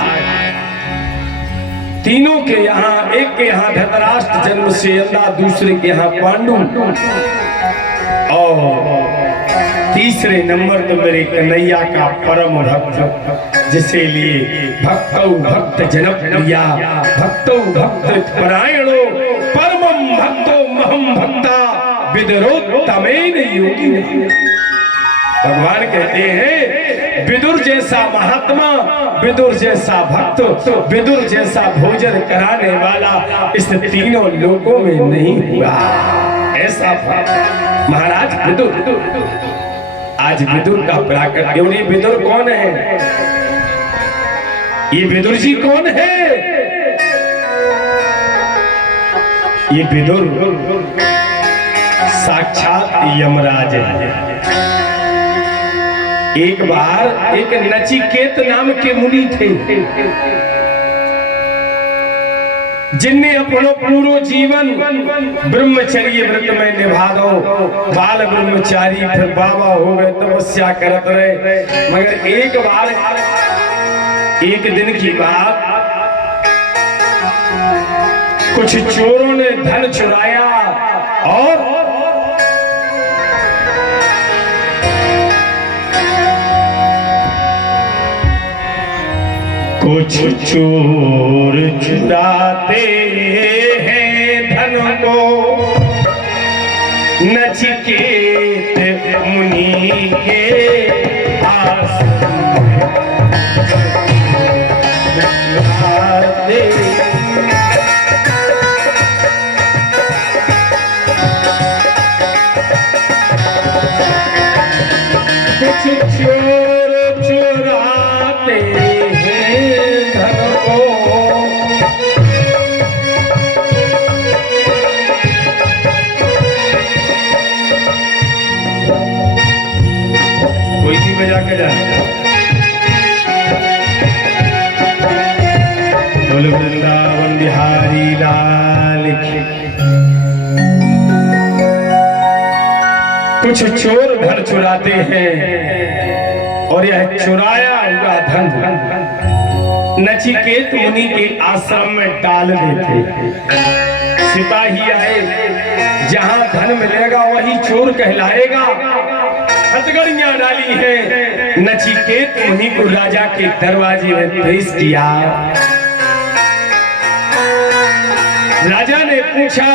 तीनों के यहाँ, एक के यहाँ धृतराष्ट्र जन्म से अंधा, दूसरे के यहाँ पांडु, और तीसरे नंबर तो मेरे कन्हैया का परम भक्त, जिसे लिए भक्तौ भक्त जनप्रिया भक्तौ भक्त परायणो परमं भक्तो महम भक्ता विदुरोत्तमेन योगिना। भगवान कहते हैं विदुर जैसा महात्मा, विदुर जैसा भक्त, विदुर जैसा भोजन कराने वाला इस तीनों लोकों में नहीं हुआ। ऐसा भक्त महाराज विदुर। आज विदुर का प्राकट, ये विदुर कौन है? ये विदुर जी कौन है? ये विदुर साक्षात यमराज है। एक बार एक नचिकेत नाम के मुनि थे, जिनने अपनो पूरो जीवन ब्रह्मचर्य व्रत में निभा दो, बाल ब्रह्मचारी, फिर बाबा हो गए, तपस्या करत रहे। मगर एक बार, एक दिन की बात, कुछ चोरों ने धन चुराया और कुछ चोर चुराते हैं धन को, नचिकेत मुनि के आश्रम चुराते। कुछ चोर चुराते बोल वृंदावन बिहारी लाल की। कुछ चोर धन चुराते हैं और यह चुराया हुआ धन नचिकेत मुनि के आश्रम में डाल देते। सिपाही आए, जहां धन मिलेगा वही चोर कहलाएगा। हथकड़ियां डाली है, नचिकेत मुनि को राजा के दरवाजे में पेश किया। राजा ने पूछा,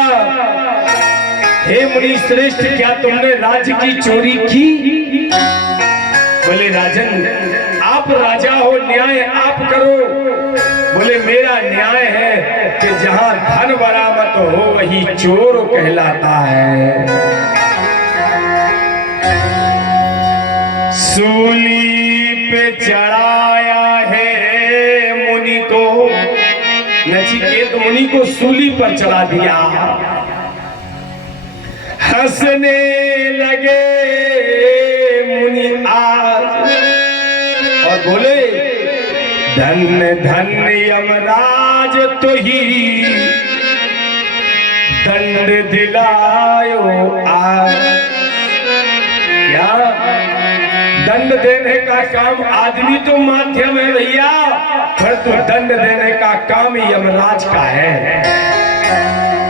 हे मुनि श्रेष्ठ, क्या तुमने राज्य की चोरी की? बोले राजन, आप राजा हो, न्याय आप करो। बोले मेरा न्याय है कि जहां धन बरामद हो वही चोर कहलाता है। सूली पे चढ़ाया है मुनि को, नचिकेत मुनि को सूली पर चढ़ा दिया। हंसने लगे मुनि आज और बोले, धन्य धन्य यमराज तो ही दंड दिलायो आज। क्या दंड देने का काम आदमी तो माध्यम है भैया, परंतु दंड देने का काम यमराज का है।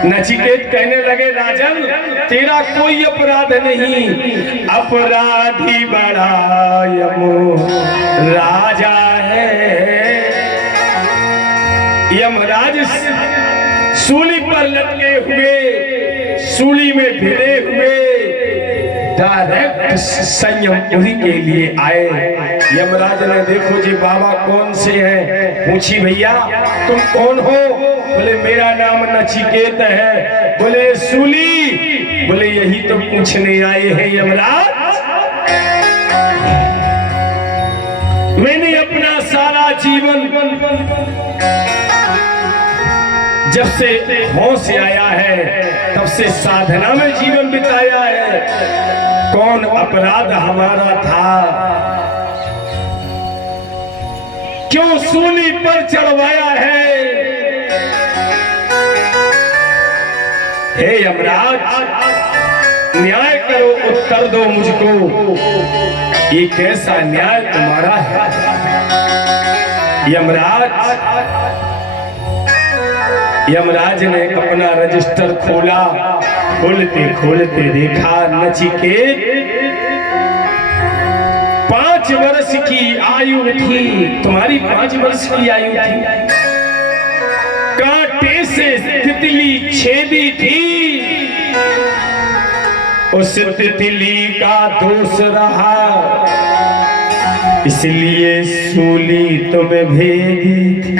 नचिकेत कहने लगे, राजन तेरा कोई अपराध नहीं, अपराधी बड़ा यमो राजा है। यमराज सूली पर लटके हुए, सूली में भिड़े हुए डायरेक्ट संयमपुरी के लिए आए। यमराज ने, देखो जी बाबा कौन से हैं? पूछी, भैया तुम कौन हो? बोले मेरा नाम नचिकेत है। बोले सूली? बोले यही तो पूछने आए हैं यमराज। मैंने अपना सारा जीवन जब से होश से आया है तब से साधना में जीवन बिताया है। कौन अपराध हमारा था? क्यों सूली पर चढ़वाया है? हे यमराज, न्याय करो, उत्तर दो मुझको। ये कैसा न्याय तुम्हारा है? यमराज ने अपना रजिस्टर खोला। खोलते खोलते देखा नचिकेत 5 वर्ष की आयु थी, तुम्हारी 5 वर्ष की आयु थी, कांटे से तितली छेदी थी, उस तितली का दोष रहा, इसलिए सूली तुम्हें भेजी थी।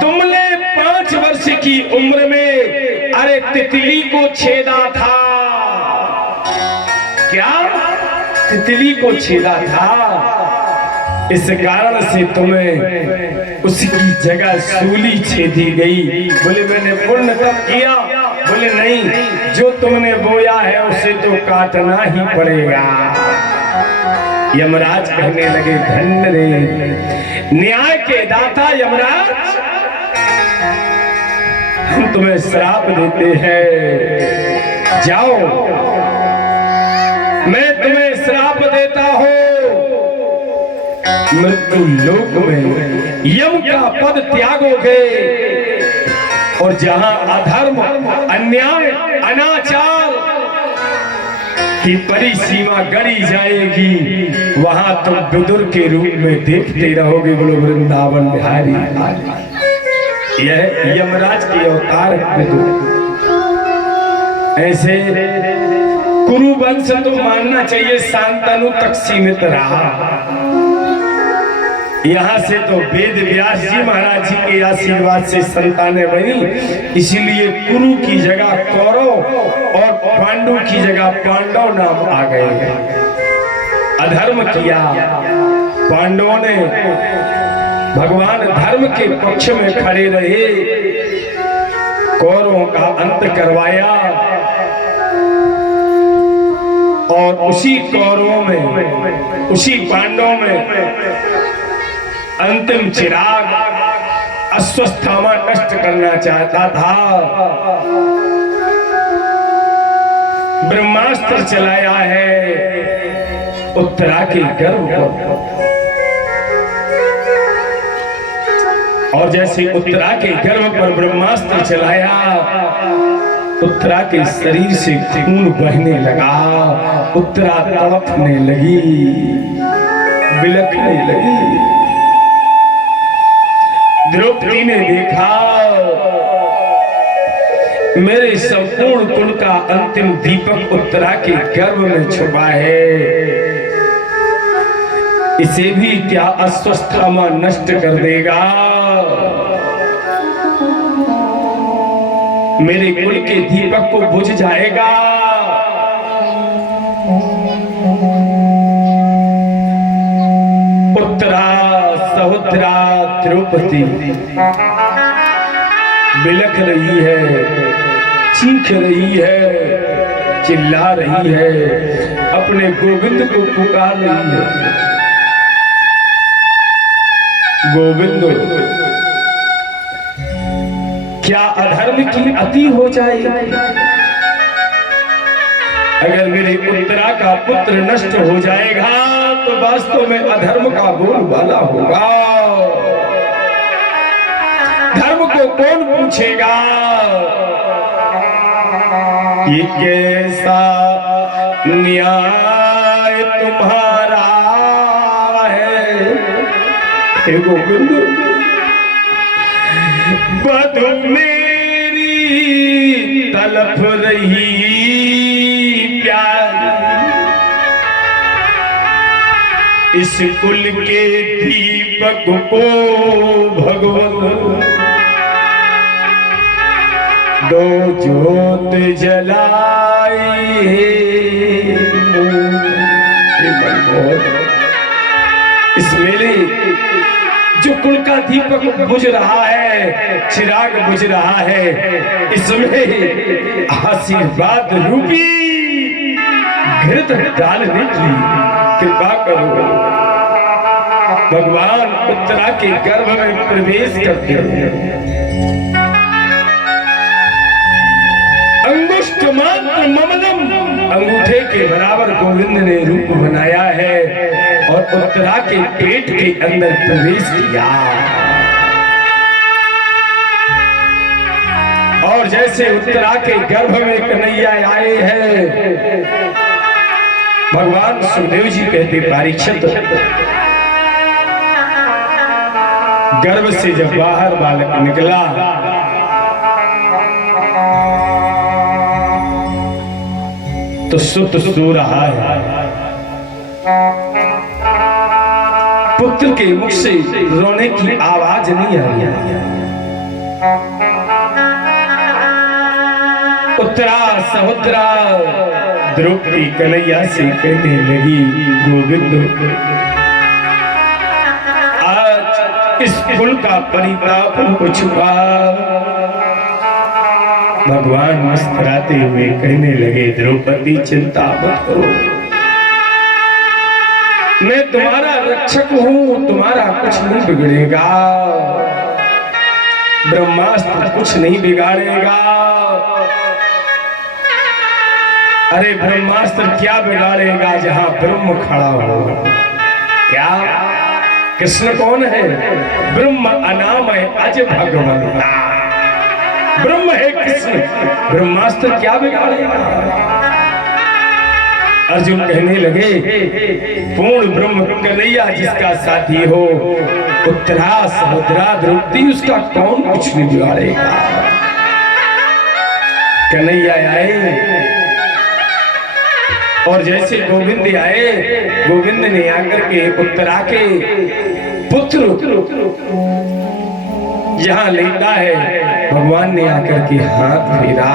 तुमने 5 वर्ष की उम्र में अरे तितली को छेदा था, क्या तितली को छेदा था, इस कारण से तुम्हें उसकी जगह सूली छेदी गई। बोले मैंने पुण्य तब किया, बोले नहीं, जो तुमने बोया है उसे तो काटना ही पड़ेगा। यमराज कहने लगे धन्य रे न्याय के दाता यमराज, हम तुम्हें श्राप देते हैं, जाओ मैं तुम्हें श्राप देता हूं, मृत्यु लोक में यम का पद त्यागोगे और जहां अधर्म अन्याय अनाचार की परिसीमा गढ़ी जाएगी, वहां तुम विदुर के रूप में देखते रहोगे। बोलो वृंदावन बिहारी, यह यमराज की अवतार विदुर। ऐसे कुरु वंश तो मानना चाहिए शांतनु तक सीमित रहा, यहाँ से तो वेद व्यास जी महाराज जी के आशीर्वाद से संतानें बनी, इसीलिए कुरु की जगह कौरव और पांडु की जगह पांडव नाम आ गए। अधर्म किया पांडवों ने, भगवान धर्म के पक्ष में खड़े रहे, कौरवों का अंत करवाया और उसी कौरवों में, उसी पांडवों में अंतिम चिराग अश्वत्थामा नष्ट करना चाहता था, ब्रह्मास्त्र चलाया है उत्तरा के गर्भ पर, और जैसे उत्तरा के गर्भ पर ब्रह्मास्त्र चलाया, उत्तरा के शरीर से खून बहने लगा, उत्तरा तड़पने लगी, बिलखने लगी। द्रौपदी ने देखा मेरे संपूर्ण कुल का अंतिम दीपक उत्तरा के गर्भ में छुपा है, इसे भी क्या अश्वत्थामा नष्ट कर देगा, मेरे कुल के दीपक को बुझ जाएगा। उत्तरा सहोदरा द्रौपदी बिलख रही है, चीख रही है, चिल्ला रही है, अपने गोविंद को पुकार रही है, गोविंद क्या अधर्म की अति हो जाएगी, अगर मेरी उत्तरा का पुत्र नष्ट हो जाएगा तो वास्तव में अधर्म का बोलबाला होगा, धर्म को कौन पूछेगा, ये कैसा न्याय तुम्हारा है, हे गोविंद, बधु मेरी तलप रही इस कुल के दीपक को भगवान दो ज्योत जलाई इस मेले जो कुल का दीपक बुझ रहा है, चिराग बुझ रहा है, इसमें आशीर्वाद रूपी घृत डालने की कृपा करो। भगवान उत्तरा के गर्भ में प्रवेश करते हैं, अंगुष्ठ मात्र ममलम, अंगूठे के बराबर गोविंद ने रूप बनाया है और उत्तरा के पेट के अंदर प्रवेश किया। और जैसे उत्तरा के गर्भ में कन्हैया आए हैं, भगवान सुखदेव जी कहते परीक्षित, गर्भ से जब बाहर बालक निकला तो सुत सो रहा है, पुत्र के मुख से रोने की आवाज नहीं आ रही। उत्तरा सहोदरा द्रौपदी कन्हैया से कहने लगी, गोविंद आज इस कुल का परिताप को छुपा। भगवान मुस्कुराते हुए कहने लगे, द्रौपदी चिंता मत करो, मैं तुम्हारा रक्षक हूं, तुम्हारा कुछ नहीं बिगड़ेगा, ब्रह्मास्त्र कुछ नहीं बिगाड़ेगा। अरे ब्रह्मास्त्र क्या बिगाड़ेगा जहां ब्रह्म खड़ा हो। क्या कृष्ण कौन है? ब्रह्म अनाम है अज भगवंता, ब्रह्म है कृष्ण, ब्रह्मास्त्र क्या बिगाड़ेगा। अर्जुन कहने लगे, पूर्ण ब्रह्म कन्हैया जिसका साथी हो, उत्तरा सहोदरा द्रौपदी उसका कौन कुछ नहीं बिगाड़ेगा। कन्हैया आए और जैसे गोविंद आए, गोविंद ने आकर के उत्तरा के पुत्र जहां लेटा है, भगवान ने आकर के हाथ फेरा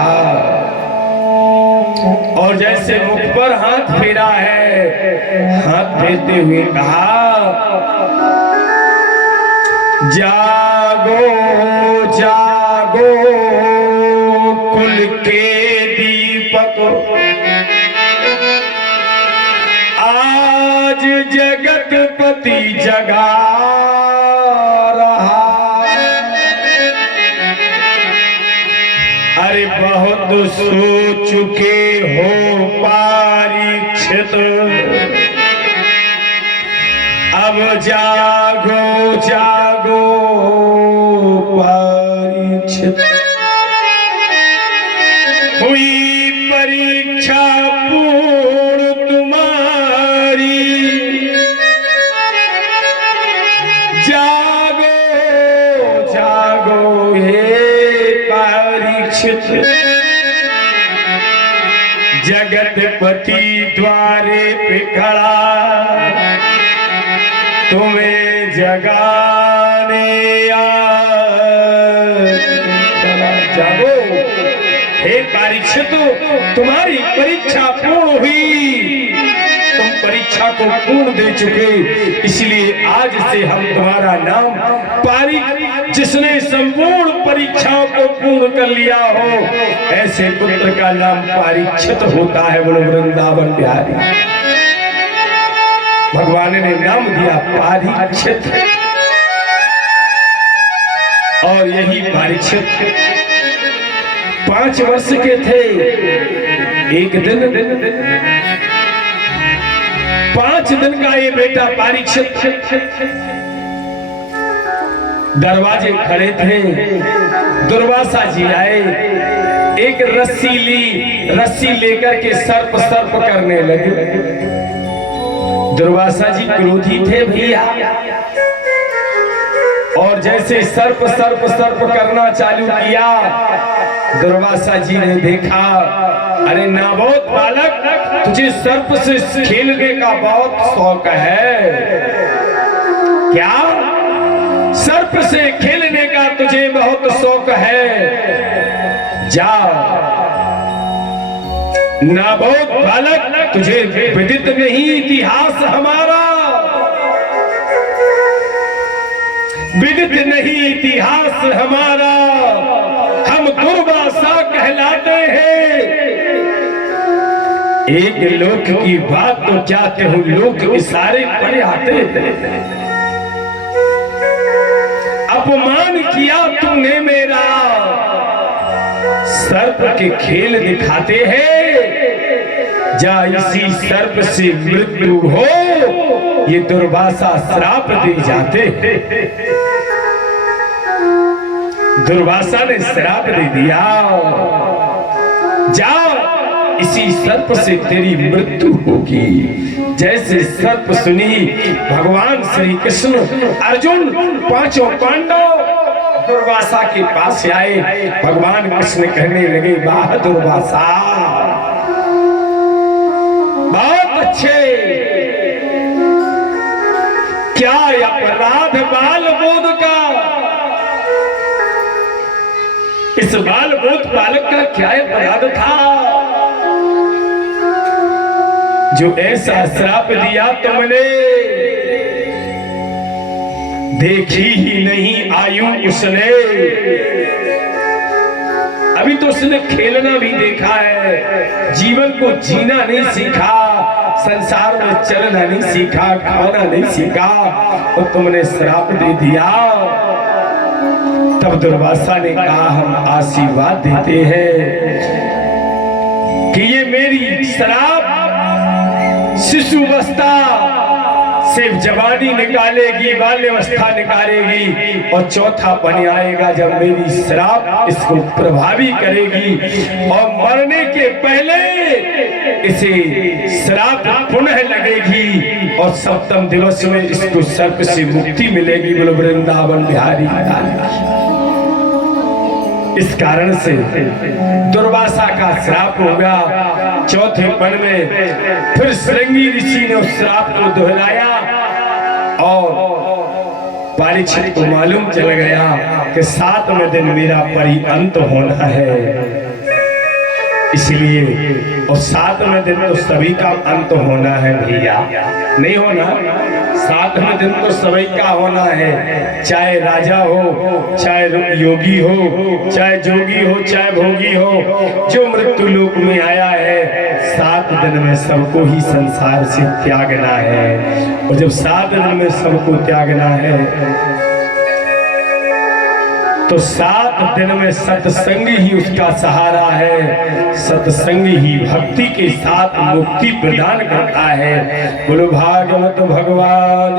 और जैसे मुख पर हाथ फेरा है, हाथ फेरते हुए कहा, जागो जागो कुल के दीपक, आज जगतपति जगा रहा। अरे बहुत सो चुके हो परीक्षित, अब जागो जागो परीक्षित। हुई परीक्षा पूर्ण तुम्हारी, जागो जागो हे परीक्षित। जगतपति द्वारे पे खड़ा तुम्हें जगाने जागो हे परीक्षित, तुम्हारी परीक्षा पूर्ण हुई, तुम परीक्षा को पूर्ण दे चुके, इसलिए आज से हम तुम्हारा नाम पारीख, जिसने संपूर्ण परीक्षाओं को पूर्ण कर लिया हो, ऐसे पुत्र का नाम परीक्षित होता है। बोलो वृंदावन बिहारी। भगवान ने नाम दिया परीक्षित, और यही परीक्षित 5 वर्ष के थे। एक दिन 5 दिन का ये बेटा परीक्षित दरवाजे खड़े थे, दुर्वासा जी आए, एक रस्सी लेकर के सर्प करने लगे। दुर्वासा जी क्रोधी थे भैया, और जैसे सर्प करना चालू किया, दुर्वासा जी ने देखा, अरे नाबोध बालक, तुझे सर्प से खेलने का बहुत शौक है क्या? सर्प से खेलने का तुझे बहुत शौक है, जा नाबोध बालक, तुझे विदित नहीं इतिहास हमारा, विदित नहीं इतिहास हमारा, हम दुर्वासा कहलाते हैं। एक लोक की बात तो चाहते हो, लोक इशारे पर आते हैं। अपमान किया तुमने मेरा, सर्प के खेल दिखाते हैं, जा इसी सर्प से मृत्यु हो, ये दुर्वासा श्राप दे जाते हैं। दुर्वासा ने श्राप दे दिया, जाओ इसी सर्प से तेरी मृत्यु होगी। जैसे सर्प सुनी भगवान श्री कृष्ण अर्जुन पांचों पांडव दुर्वासा के पास आए। भगवान कृष्ण कहने लगे, वाह दुर्वासा, बहुत अच्छे, क्या अपराध बाल बोध का, इस बाल बोध बालक का क्या अपराध था जो ऐसा श्राप दिया तुमने? देखी ही नहीं आयु उसने, अभी तो उसने खेलना भी देखा है, जीवन को जीना नहीं सीखा, संसार में चलना नहीं सीखा, खाना नहीं सीखा, और तुमने श्राप दे दिया। तब दुर्वासा ने कहा, हम आशीर्वाद देते हैं कि ये मेरी श्राप शिशुवस्था से जवानी निकालेगी, बाल्यावस्था निकालेगी, और चौथा पन आएगा जब मेरी श्राप इसको प्रभावी करेगी, और मरने के पहले इसे श्राप पुनः लगेगी, और सप्तम दिवस में इसको सर्प से मुक्ति मिलेगी। बोलो वृंदावन बिहारी लाल। इस कारण से दुर्वासा का श्राप होगा। चौथे पन में फिर श्रृंगी ऋषि ने उस श्राप को दोहराया, और परीक्षित को मालूम चल गया कि 7वें दिन मेरा परिअंत होना है, इसलिए, और 7वें दिन तो सभी का अंत होना है भैया, नहीं होना, 7वें दिन तो सभी का होना है, चाहे राजा हो, चाहे योगी हो, चाहे जोगी हो, चाहे भोगी हो, जो मृत्यु लोक में आया है 7 दिन में सबको ही संसार से त्यागना है। और जब 7 दिन में सबको त्यागना है तो 7 दिन में सत्संग ही उसका सहारा है, सत्संग ही भक्ति के साथ मुक्ति प्रदान करता है। बोलो भागवत भगवान